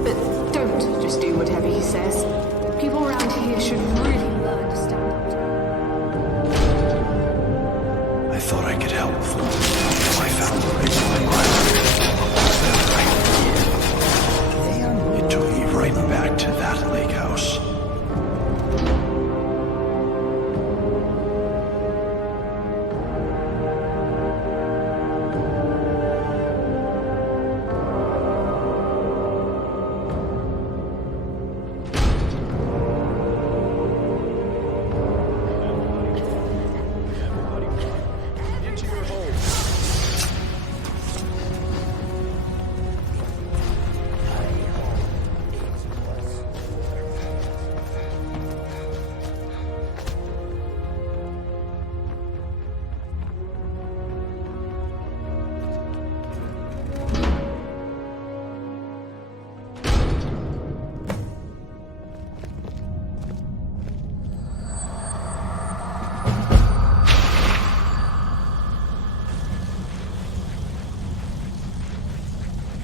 But don't just do whatever he says. People around here should really learn to stand up to him. I thought I could help them. I found the right one. It took me right back to that lake house.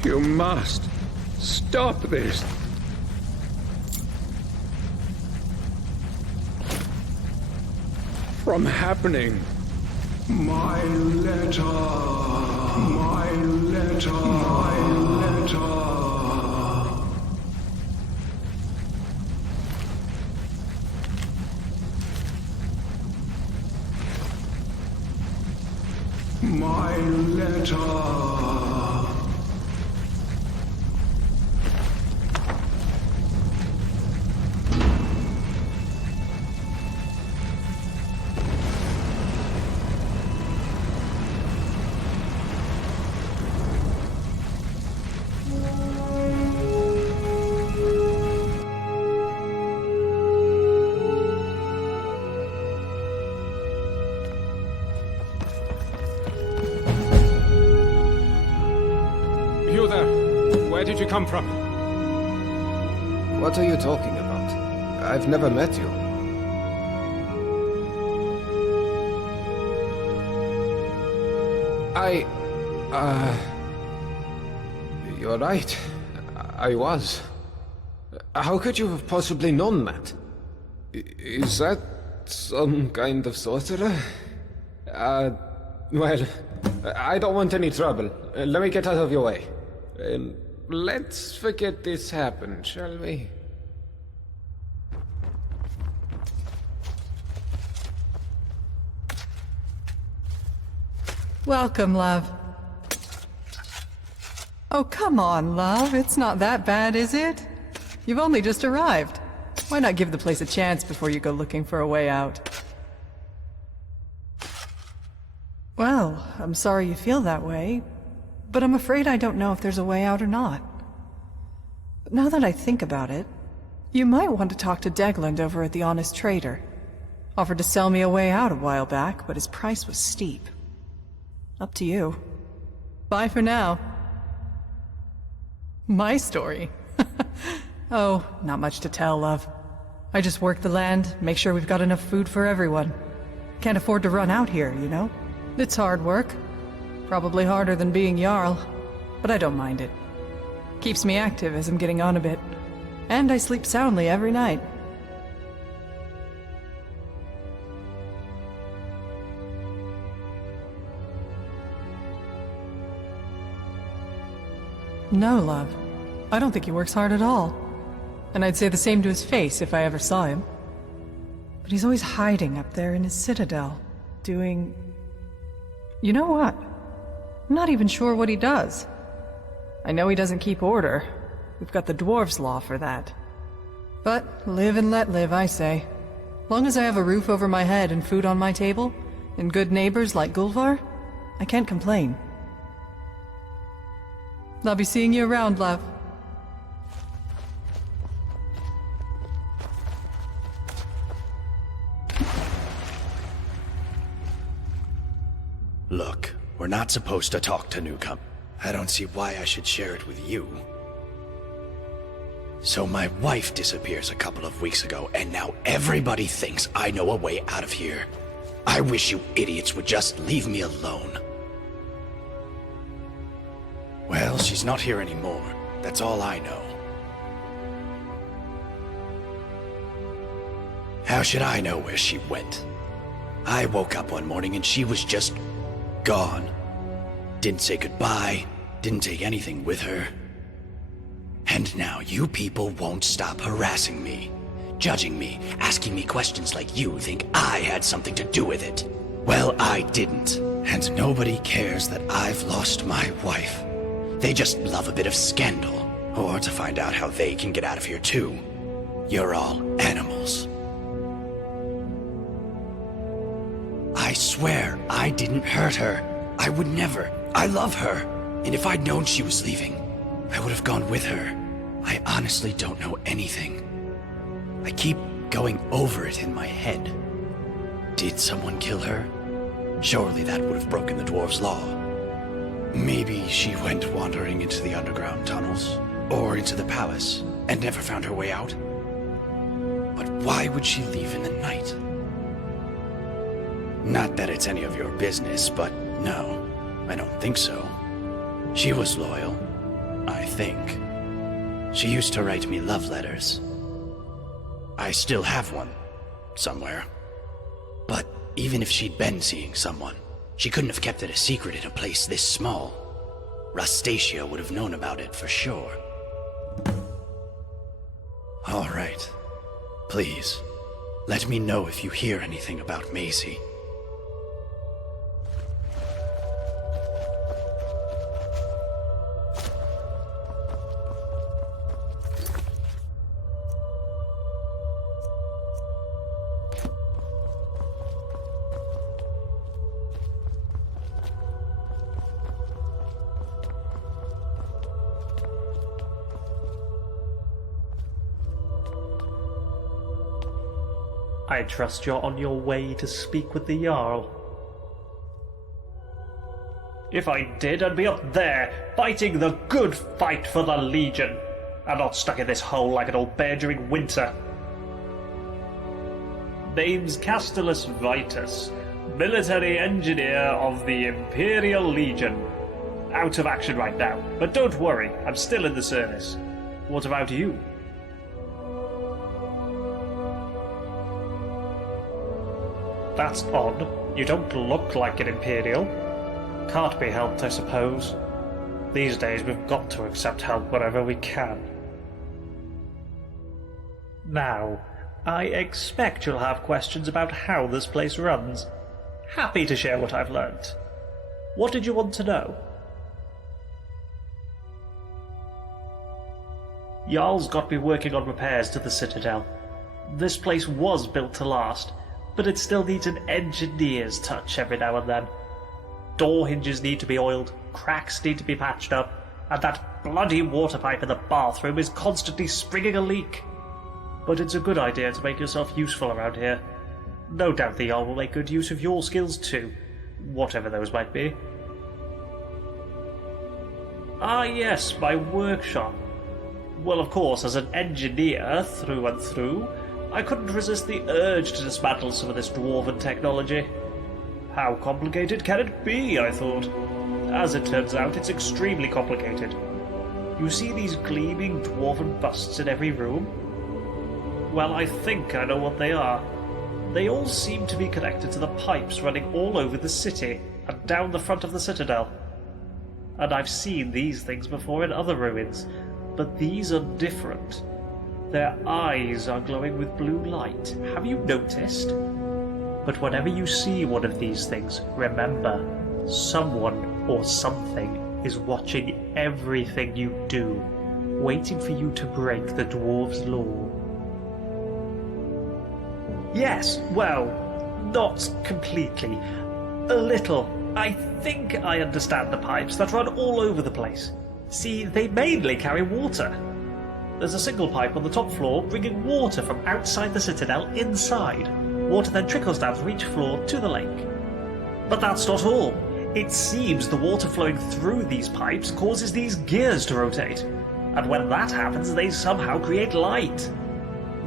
You must stop this. From happening. My letter. My letter. My letter. My letter. You there! Where did you come from? What are you talking about? I've never met you. You're right. I was. How could you have possibly known that? Is that some kind of sorcerer? Well, I don't want any trouble. Let me get out of your way. Let's forget this happened, shall we? Welcome, love. Oh, come on, love. It's not that bad, is it? You've only just arrived. Why not give the place a chance before you go looking for a way out? Well, I'm sorry you feel that way, but I'm afraid I don't know if there's a way out or not. Now that I think about it, you might want to talk to Degland over at the Honest Trader. Offered to sell me a way out a while back, but his price was steep. Up to you. Bye for now. My story? Oh, not much to tell, love. I just work the land, make sure we've got enough food for everyone. Can't afford to run out here, you know? It's hard work. Probably harder than being Jarl, but I don't mind it. Keeps me active as I'm getting on a bit. And I sleep soundly every night. No, love. I don't think he works hard at all. And I'd say the same to his face if I ever saw him. But he's always hiding up there in his citadel, doing... You know what? I'm not even sure what he does. I know he doesn't keep order. We've got the dwarves' law for that. But live and let live, I say. Long as I have a roof over my head and food on my table, and good neighbors like Gulvar, I can't complain. I'll be seeing you around, love. Look, we're not supposed to talk to newcomers. I don't see why I should share it with you. So my wife disappears a couple of weeks ago, and now everybody thinks I know a way out of here. I wish you idiots would just leave me alone. Well, she's not here anymore. That's all I know. How should I know where she went? I woke up one morning and she was just gone. Didn't say goodbye, didn't take anything with her. And now you people won't stop harassing me, judging me, asking me questions like you think I had something to do with it. Well, I didn't. And nobody cares that I've lost my wife. They just love a bit of scandal, or to find out how they can get out of here too. You're all animals. I swear I didn't hurt her. I would never. I love her. And if I'd known she was leaving, I would have gone with her. I honestly don't know anything. I keep going over it in my head. Did someone kill her? Surely that would have broken the dwarves' law. Maybe she went wandering into the underground tunnels, or into the palace, and never found her way out. But why would she leave in the night? Not that it's any of your business, but no, I don't think so. She was loyal, I think. She used to write me love letters. I still have one, somewhere. But even if she'd been seeing someone, she couldn't have kept it a secret in a place this small. Rustacia would have known about it for sure. All right. Please, let me know if you hear anything about Maisie. I trust you're on your way to speak with the Jarl. If I did, I'd be up there, fighting the good fight for the Legion, and not stuck in this hole like an old bear during winter. Name's Castellus Vitus, military engineer of the Imperial Legion. Out of action right now, but don't worry, I'm still in the service. What about you? That's odd. You don't look like an Imperial. Can't be helped, I suppose. These days we've got to accept help wherever we can. Now, I expect you'll have questions about how this place runs. Happy to share what I've learnt. What did you want to know? Jarl's got me working on repairs to the Citadel. This place was built to last, but it still needs an engineer's touch every now and then. Door hinges need to be oiled, cracks need to be patched up, and that bloody water pipe in the bathroom is constantly springing a leak. But it's a good idea to make yourself useful around here. No doubt the Jarl will make good use of your skills too, whatever those might be. Ah yes, my workshop. Well, of course, as an engineer through and through, I couldn't resist the urge to dismantle some of this dwarven technology. How complicated can it be, I thought. As it turns out, it's extremely complicated. You see these gleaming dwarven busts in every room? Well, I think I know what they are. They all seem to be connected to the pipes running all over the city and down the front of the Citadel. And I've seen these things before in other ruins, but these are different. Their eyes are glowing with blue light. Have you noticed? But whenever you see one of these things, remember, someone or something is watching everything you do, waiting for you to break the dwarves' law. Yes, well, not completely. A little. I think I understand the pipes that run all over the place. See, they mainly carry water. There's a single pipe on the top floor bringing water from outside the Citadel inside. Water then trickles down from each floor to the lake. But that's not all. It seems the water flowing through these pipes causes these gears to rotate. And when that happens, they somehow create light.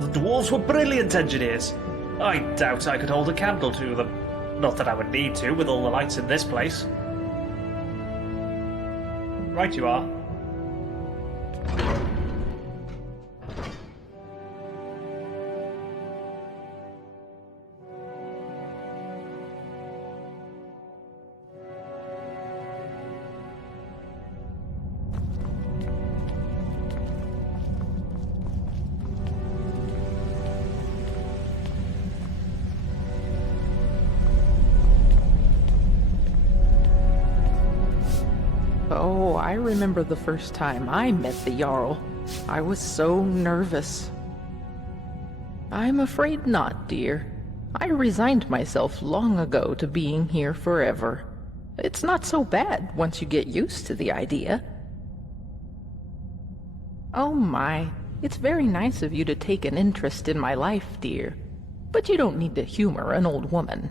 The dwarves were brilliant engineers. I doubt I could hold a candle to them. Not that I would need to, with all the lights in this place. Right you are. Oh, I remember the first time I met the Jarl. I was so nervous. I'm afraid not, dear. I resigned myself long ago to being here forever. It's not so bad once you get used to the idea. Oh my, it's very nice of you to take an interest in my life, dear. But you don't need to humor an old woman.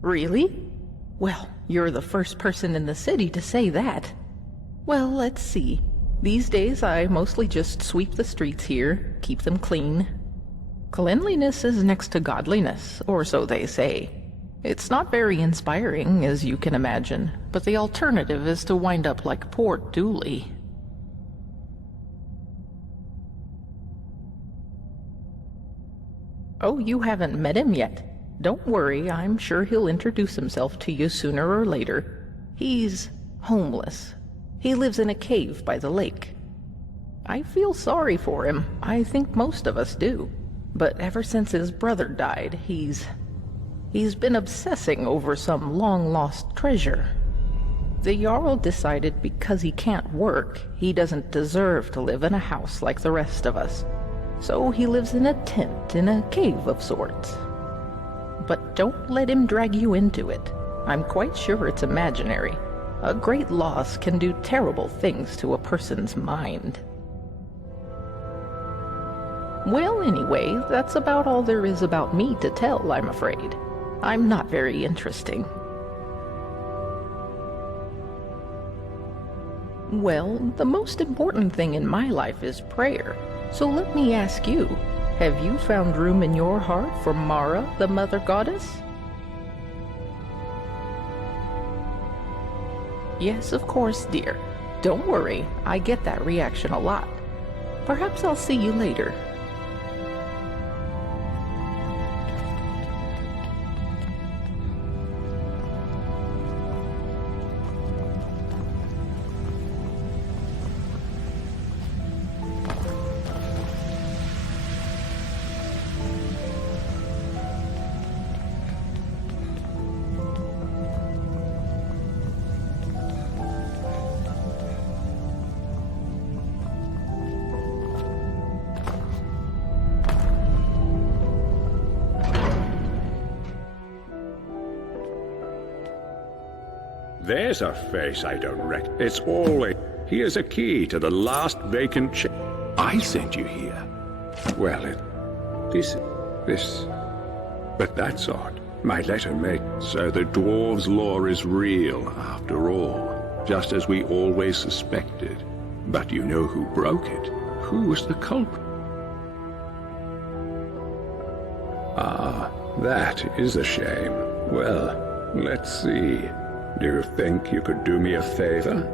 Really? Well, you're the first person in the city to say that. Well, let's see. These days I mostly just sweep the streets here, keep them clean. Cleanliness is next to godliness, or so they say. It's not very inspiring, as you can imagine, but the alternative is to wind up like poor Dooley. Oh, you haven't met him yet? Don't worry, I'm sure he'll introduce himself to you sooner or later. He's homeless. He lives in a cave by the lake. I feel sorry for him. I think most of us do. But ever since his brother died, he's been obsessing over some long-lost treasure. The Jarl decided because he can't work, he doesn't deserve to live in a house like the rest of us. So he lives in a tent in a cave of sorts. But don't let him drag you into it. I'm quite sure it's imaginary. A great loss can do terrible things to a person's mind. Well, anyway, that's about all there is about me to tell, I'm afraid. I'm not very interesting. Well, the most important thing in my life is prayer. So let me ask you, have you found room in your heart for Mara, the Mother Goddess? Yes, of course, dear. Don't worry, I get that reaction a lot. Perhaps I'll see you later. There's a face I don't recognize. It's always... Here's a key to the last vacant chair. I sent you here. Well, This... But that's odd. My letter made... So the dwarves' law is real, after all. Just as we always suspected. But you know who broke it? Who was the culprit? Ah, that is a shame. Well, let's see. Do you think you could do me a favor?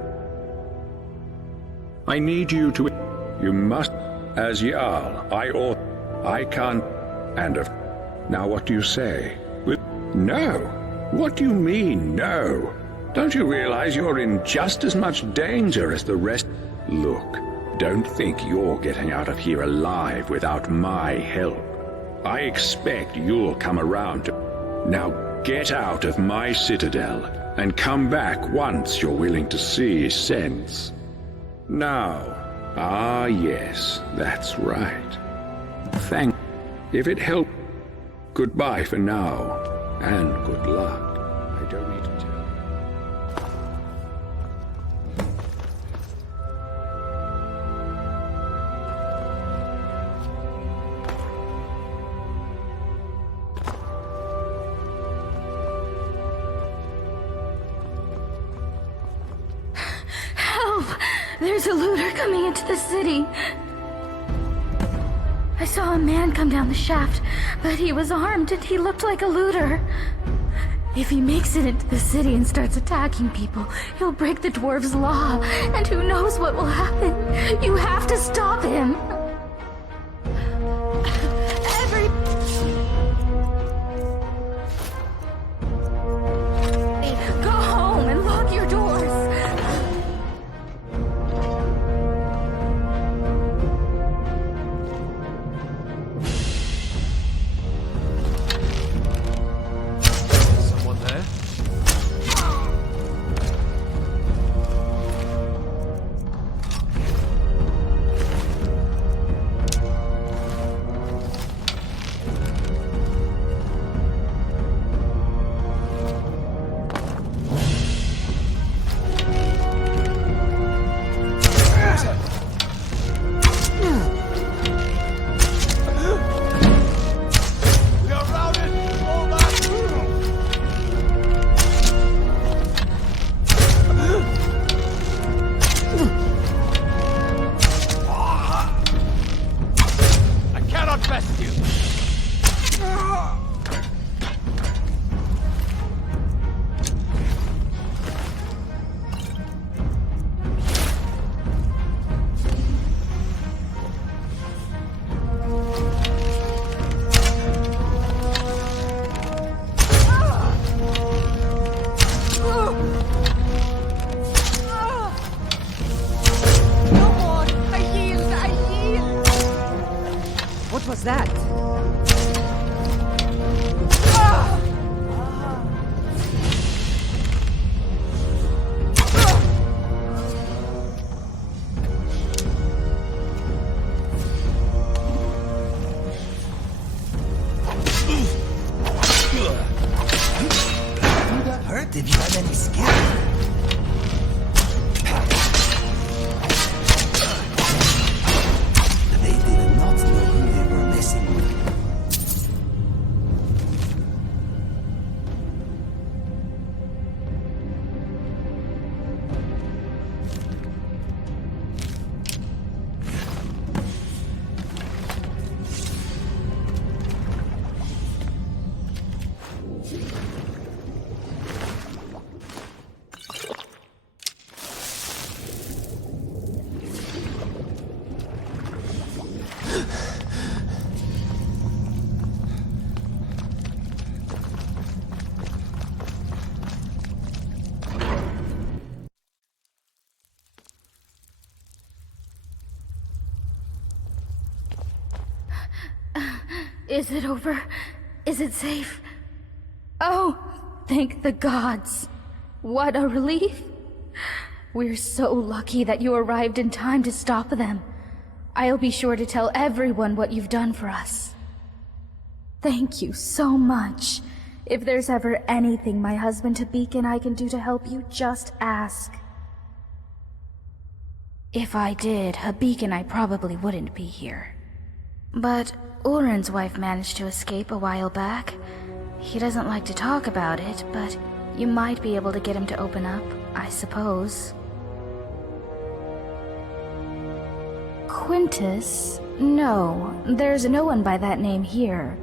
I need you to... You must... As Jarl, I can't... And of... Now what do you say? No! What do you mean, no? Don't you realize you're in just as much danger as the rest? Look, don't think you're getting out of here alive without my help. I expect you'll come around to... Now get out of my citadel and come back once you're willing to see sense. Now, yes, that's right. Thank... If it helped, goodbye for now, and good luck. I don't need to tell. There's a looter coming into the city. I saw a man come down the shaft, but he was armed and he looked like a looter. If he makes it into the city and starts attacking people, he'll break the dwarves' law, and who knows what will happen. You have to stop him. Go home and lock your doors. What was that? You got hurt if you had any skill. Is it over? Is it safe? Oh, thank the gods. What a relief. We're so lucky that you arrived in time to stop them. I'll be sure to tell everyone what you've done for us. Thank you so much. If there's ever anything my husband Habik and I can do to help you, just ask. If I did, Habik and I probably wouldn't be here. But Ulrin's wife managed to escape a while back. He doesn't like to talk about it, but you might be able to get him to open up, I suppose. Quintus? No, there's no one by that name here.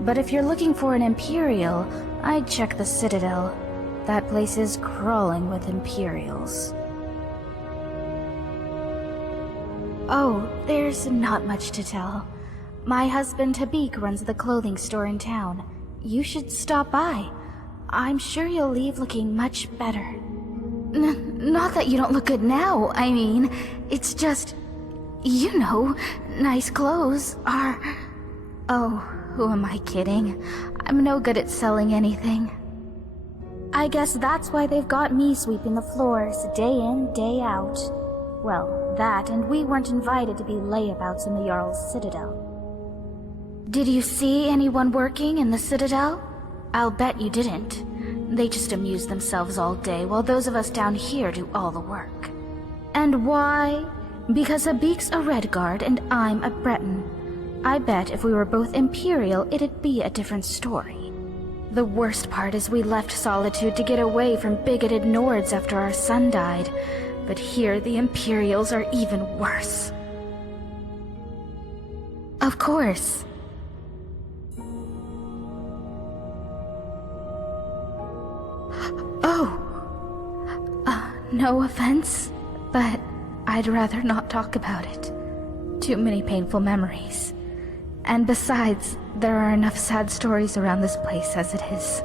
But if you're looking for an Imperial, I'd check the Citadel. That place is crawling with Imperials. Oh, there's not much to tell. My husband Habik runs the clothing store in town. You should stop by. I'm sure you'll leave looking much better. Not that you don't look good now, I mean, it's just... You know, nice clothes are... Oh, who am I kidding? I'm no good at selling anything. I guess that's why they've got me sweeping the floors day in, day out. Well, that, and we weren't invited to be layabouts in the Jarl's Citadel. Did you see anyone working in the Citadel? I'll bet you didn't. They just amuse themselves all day while those of us down here do all the work. And why? Because Habik's a Redguard and I'm a Breton. I bet if we were both Imperial, it'd be a different story. The worst part is we left Solitude to get away from bigoted Nords after our son died. But here the Imperials are even worse. Of course. Oh! No offense, but I'd rather not talk about it. Too many painful memories. And besides, there are enough sad stories around this place as it is.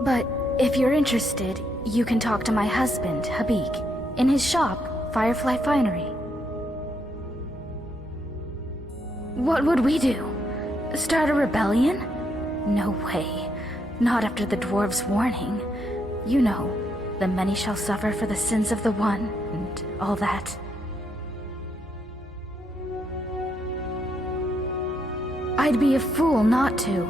But if you're interested, you can talk to my husband, Habik, in his shop, Firefly Finery. What would we do? Start a rebellion? No way. Not after the dwarves' warning. You know, the many shall suffer for the sins of the one, and all that. I'd be a fool not to.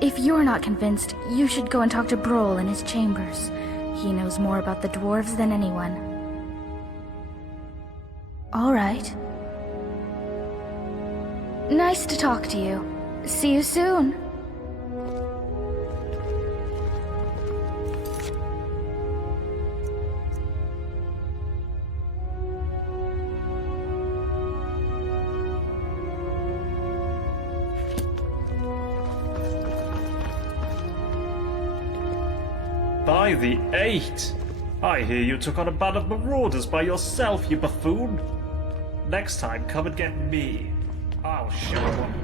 If you're not convinced, you should go and talk to Brol in his chambers. He knows more about the dwarves than anyone. All right. Nice to talk to you. See you soon. By the 8! I hear you took on a band of marauders by yourself, you buffoon! Next time, come and get me. I'll show one.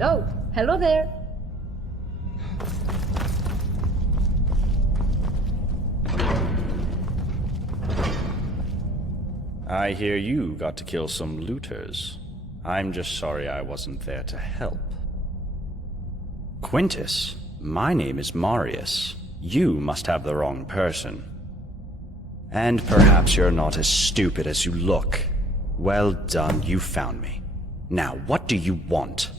Oh, hello there. I hear you got to kill some looters. I'm just sorry I wasn't there to help. Quintus, my name is Marius. You must have the wrong person. And perhaps you're not as stupid as you look. Well done, you found me. Now, what do you want?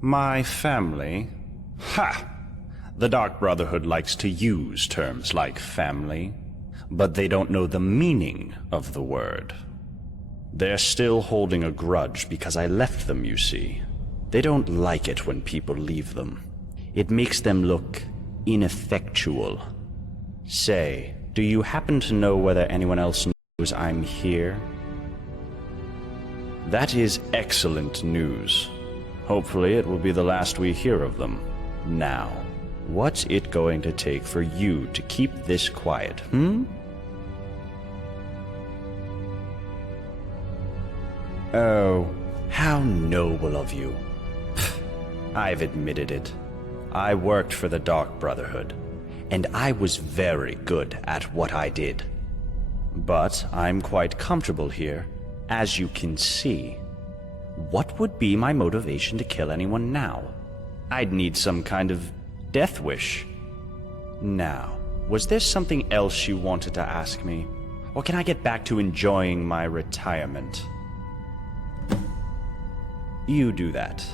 My family? Ha! The Dark Brotherhood likes to use terms like family, but they don't know the meaning of the word. They're still holding a grudge because I left them, you see. They don't like it when people leave them. It makes them look ineffectual. Say, do you happen to know whether anyone else knows I'm here? That is excellent news. Hopefully it will be the last we hear of them. Now, what's it going to take for you to keep this quiet, Oh, how noble of you. I've admitted it. I worked for the Dark Brotherhood, and I was very good at what I did. But I'm quite comfortable here, as you can see. What would be my motivation to kill anyone now? I'd need some kind of death wish. Now, was there something else you wanted to ask me? Or can I get back to enjoying my retirement? You do that.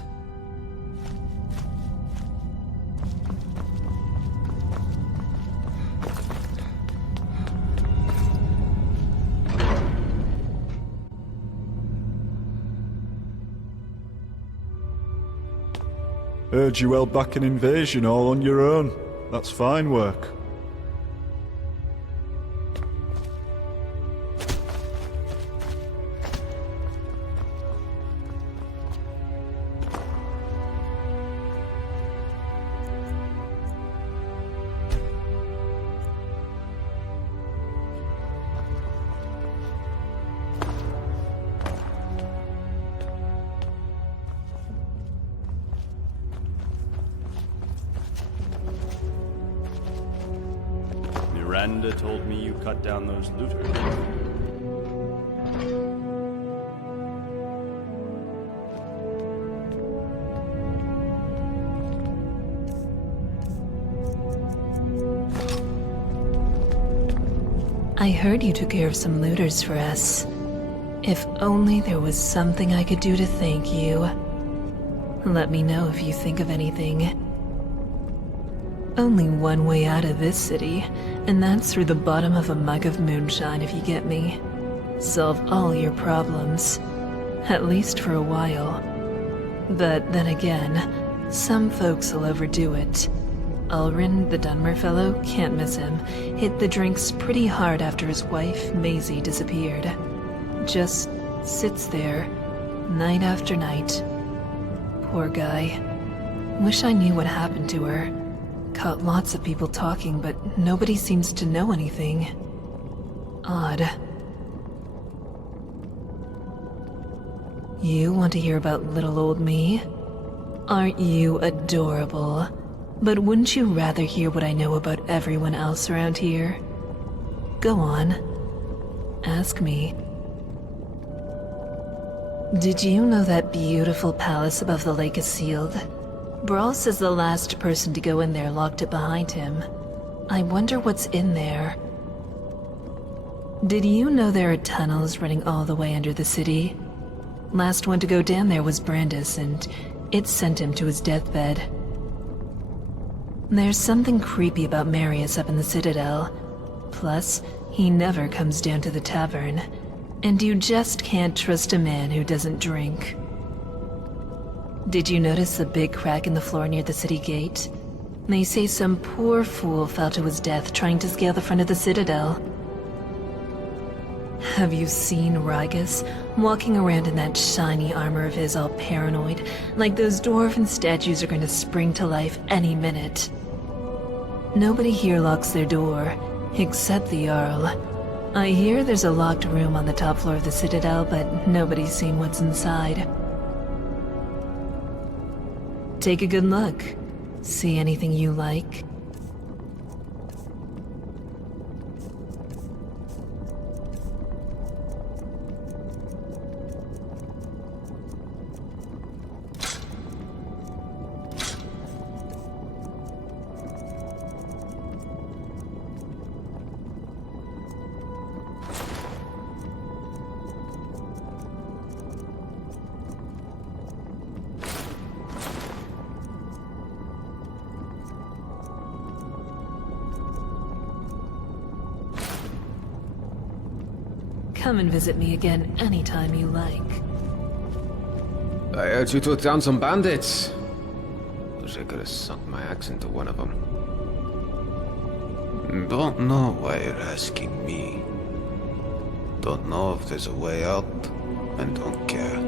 Heard you held back an invasion all on your own. That's fine work. Miranda told me you cut down those looters. I heard you took care of some looters for us. If only there was something I could do to thank you. Let me know if you think of anything. Only one way out of this city, and that's through the bottom of a mug of moonshine, if you get me. Solve all your problems. At least for a while. But then again, some folks will overdo it. Ulrin, the Dunmer fellow, can't miss him, hit the drinks pretty hard after his wife, Maisie, disappeared. Just sits there, night after night. Poor guy. Wish I knew what happened to her. Caught lots of people talking, but nobody seems to know anything. Odd. You want to hear about little old me? Aren't you adorable? But wouldn't you rather hear what I know about everyone else around here? Go on. Ask me. Did you know that beautiful palace above the lake is sealed? Brawl says the last person to go in there locked it behind him. I wonder what's in there. Did you know there are tunnels running all the way under the city? Last one to go down there was Brandis, and it sent him to his deathbed. There's something creepy about Marius up in the Citadel. Plus, he never comes down to the tavern. And you just can't trust a man who doesn't drink. Did you notice the big crack in the floor near the city gate? They say some poor fool fell to his death trying to scale the front of the Citadel. Have you seen Rygus walking around in that shiny armor of his, all paranoid, like those dwarven statues are going to spring to life any minute? Nobody here locks their door, except the Jarl. I hear there's a locked room on the top floor of the Citadel, but nobody's seen what's inside. Take a good look. See anything you like? Come and visit me again anytime you like. I heard you took down some bandits. Wish I could have sunk my axe into one of them. Don't know why you're asking me. Don't know if there's a way out, and don't care.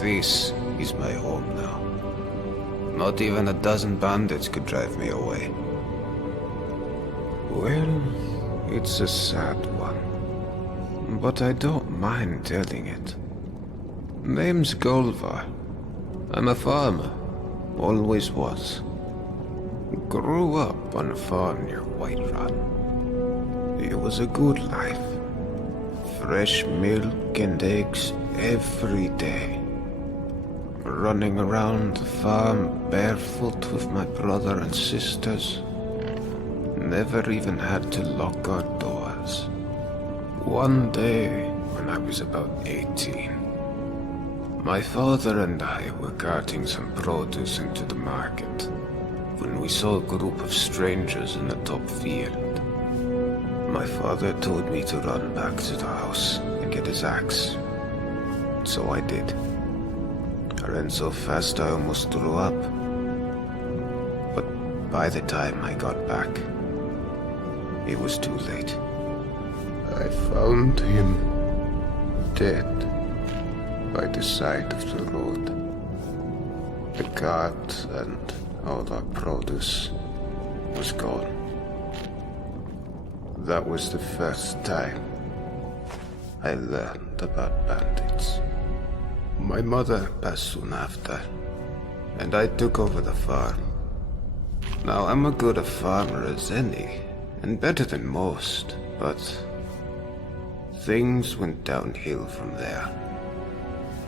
This is my home now. Not even a dozen bandits could drive me away. Well, it's a sad one. But I don't mind telling it. Name's Golvar. I'm a farmer, Always was. Grew up on a farm near Whiterun. It was a good life. Fresh milk and eggs every day. Running around the farm barefoot with my brother and sisters. Never even had to lock our doors. One day, when I was about 18, my father and I were carting some produce into the market when we saw a group of strangers in the top field. My father told me to run back to the house and get his axe. So I did. I ran so fast I almost threw up. But by the time I got back, it was too late. I found him dead by the side of the road. The cart and all our produce was gone. That was the first time I learned about bandits. My mother passed soon after, and I took over the farm. Now, I'm as good a farmer as any, and better than most, but things went downhill from there.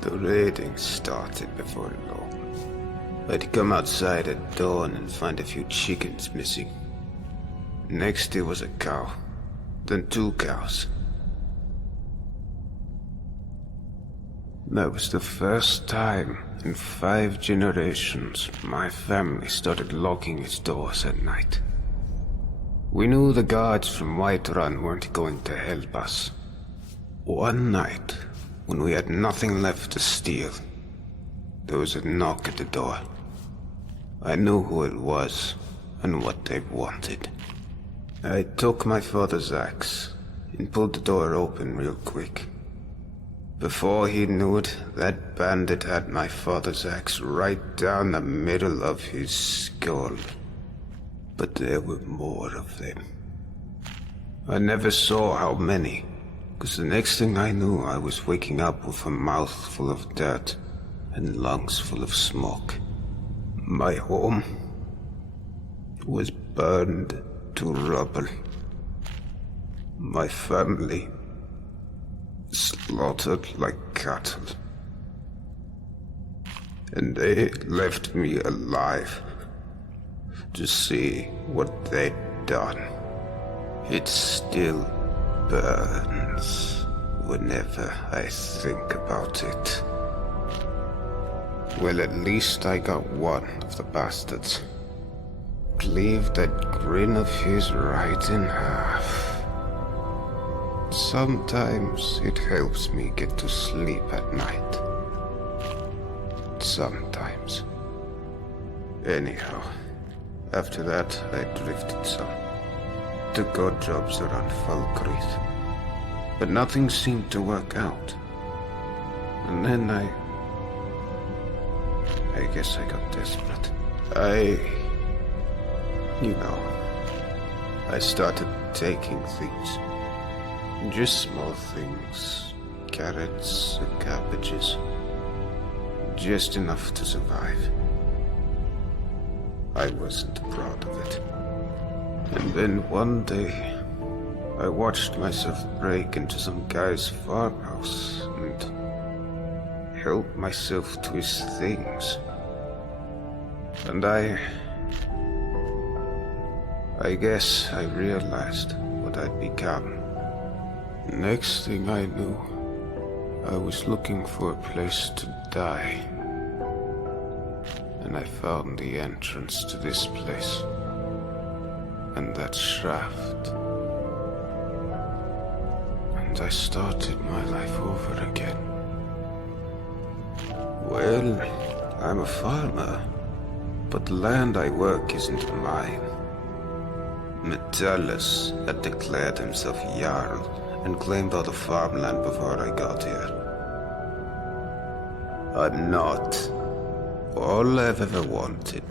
The raiding started before long. I'd come outside at dawn and find a few chickens missing. Next it was a cow, then 2 cows. That was the first time in 5 generations my family started locking its doors at night. We knew the guards from Whiterun weren't going to help us. One night, when we had nothing left to steal, there was a knock at the door. I knew who it was and what they wanted. I took my father's axe and pulled the door open real quick. Before he knew it, that bandit had my father's axe right down the middle of his skull. But there were more of them. I never saw how many, because the next thing I knew I was waking up with a mouth full of dirt and lungs full of smoke. My home was burned to rubble. My family slaughtered like cattle. And they left me alive to see what they'd done. It still burns whenever I think about it. Well, at least I got one of the bastards. Cleaved that grin of his right in half. Sometimes it helps me get to sleep at night. Sometimes. Anyhow, after that I drifted some. Took odd jobs around Falkreath. But nothing seemed to work out. And then I guess I got desperate. I started taking things. Just small things. Carrots and cabbages. Just enough to survive. I wasn't proud of it. And then one day, I watched myself break into some guy's farmhouse and help myself to his things. And I guess I realized what I'd become. Next thing I knew, I was looking for a place to die. And I found the entrance to this place. And that shaft. And I started my life over again. Well, I'm a farmer, but the land I work isn't mine. Metellus had declared himself Jarl and claimed all the farmland before I got here. I'm not. All I've ever wanted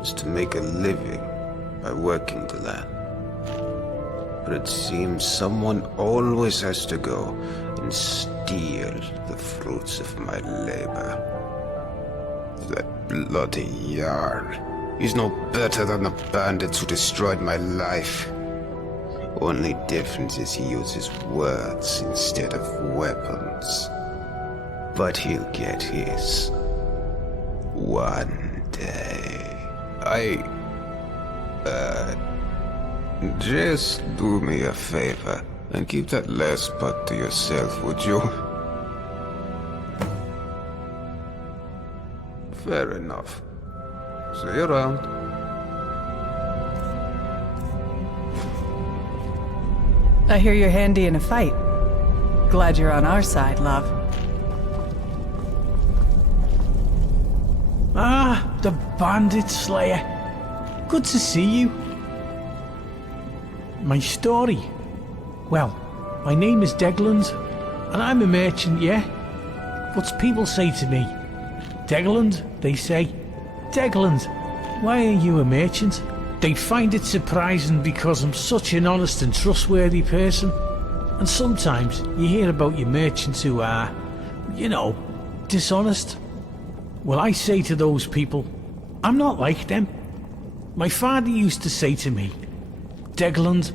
is to make a living by working the land. But it seems someone always has to go and steal the fruits of my labor. That bloody Jarl. He's no better than the bandits who destroyed my life. Only difference is he uses words instead of weapons. But he'll get his. One day. Just do me a favor and keep that last part to yourself, would you? Fair enough. See you around. I hear you're handy in a fight. Glad you're on our side, love. Ah, the Bandit Slayer. Good to see you. My story? Well, my name is Degland, and I'm a merchant, yeah? But people say to me, Degland, they say, Degland, why are you a merchant? They find it surprising because I'm such an honest and trustworthy person. And sometimes you hear about your merchants who are, you know, dishonest. Well, I say to those people, I'm not like them. My father used to say to me, Degland,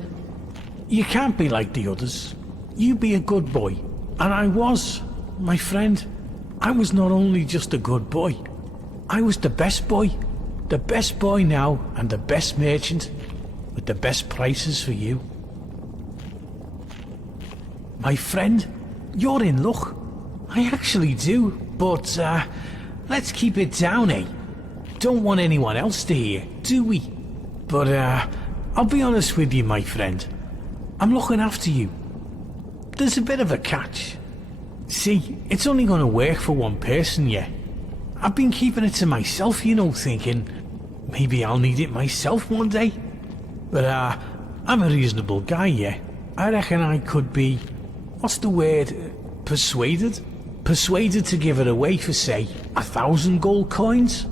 you can't be like the others. You be a good boy. And I was, my friend. I was not only just a good boy, I was the best boy. The best boy now and the best merchant with the best prices for you. My friend, you're in luck. I actually do, but let's keep it down, eh? Don't want anyone else to hear, do we? But I'll be honest with you, my friend. I'm looking after you. There's a bit of a catch. See, it's only going to work for one person, yeah. I've been keeping it to myself, you know, thinking maybe I'll need it myself one day. But I'm a reasonable guy, yeah. I reckon I could be, what's the word, persuaded? Persuaded to give it away for, say, 1,000 gold coins?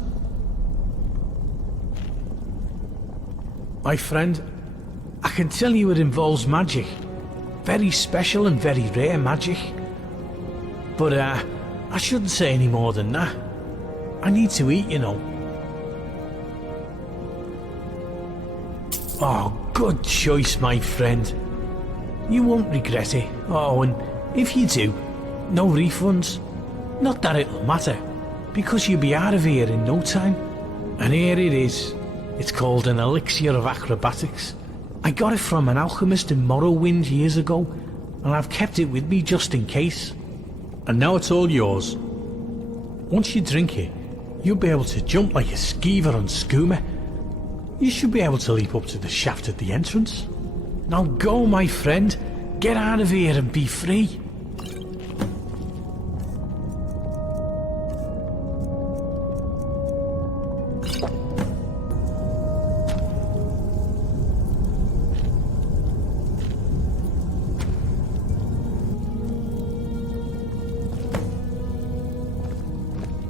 My friend, I can tell you it involves magic. Very special and very rare magic. But I shouldn't say any more than that. I need to eat, you know. Oh, good choice, my friend. You won't regret it. Oh, and if you do, no refunds. Not that it'll matter, because you'll be out of here in no time. And here it is. It's called an elixir of acrobatics. I got it from an alchemist in Morrowind years ago, and I've kept it with me just in case. And now it's all yours. Once you drink it, you'll be able to jump like a skeever on skooma. You should be able to leap up to the shaft at the entrance. Now go, my friend. Get out of here and be free.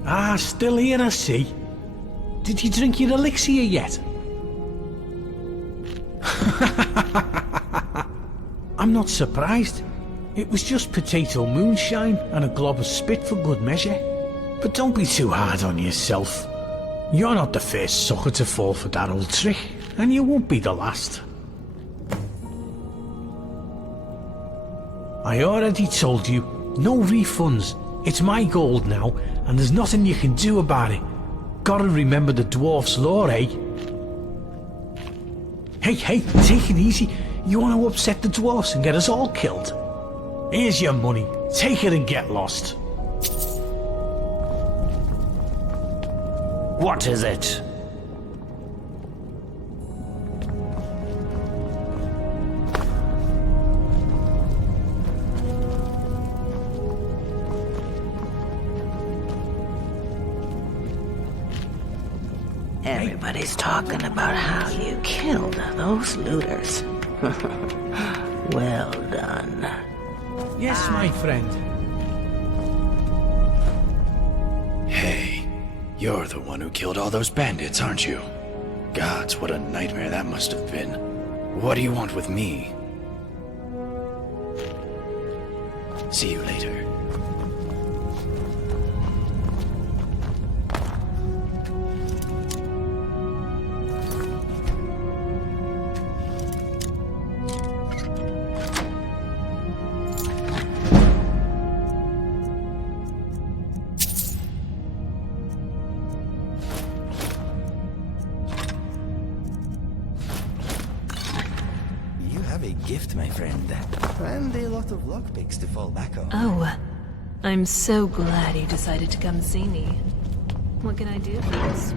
Ah, still here, I see. Did you drink your elixir yet? I'm not surprised. It was just potato moonshine and a glob of spit for good measure. But don't be too hard on yourself. You're not the first sucker to fall for that old trick, and you won't be the last. I already told you, no refunds. It's my gold now, and there's nothing you can do about it. Gotta remember the dwarf's law, eh? Hey, take it easy. You want to upset the dwarfs and get us all killed? Here's your money. Take it and get lost. What is it? Everybody's talking about how you killed those looters. Well done. Yes, my friend. Hey, you're the one who killed all those bandits, aren't you? Gods, what a nightmare that must have been. What do you want with me? See you later. have a gift, my friend. And a lot of lockpicks to fall back on. Oh, I'm so glad you decided to come see me. What can I do for this?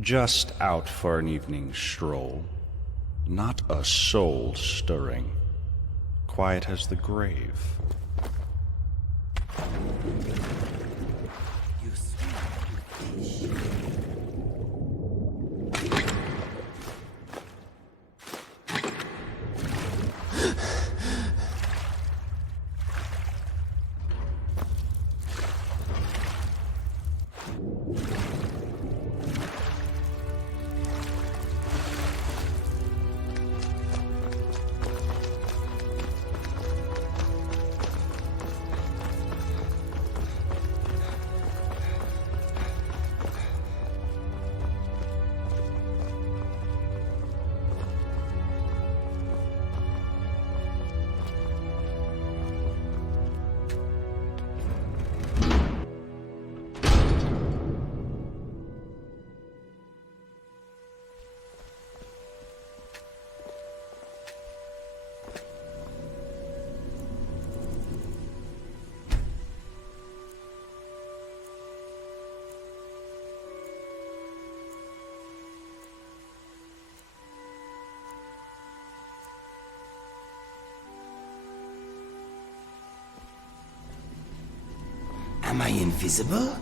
Just out for an evening stroll. Not a soul stirring. Quiet as the grave. Am I invisible?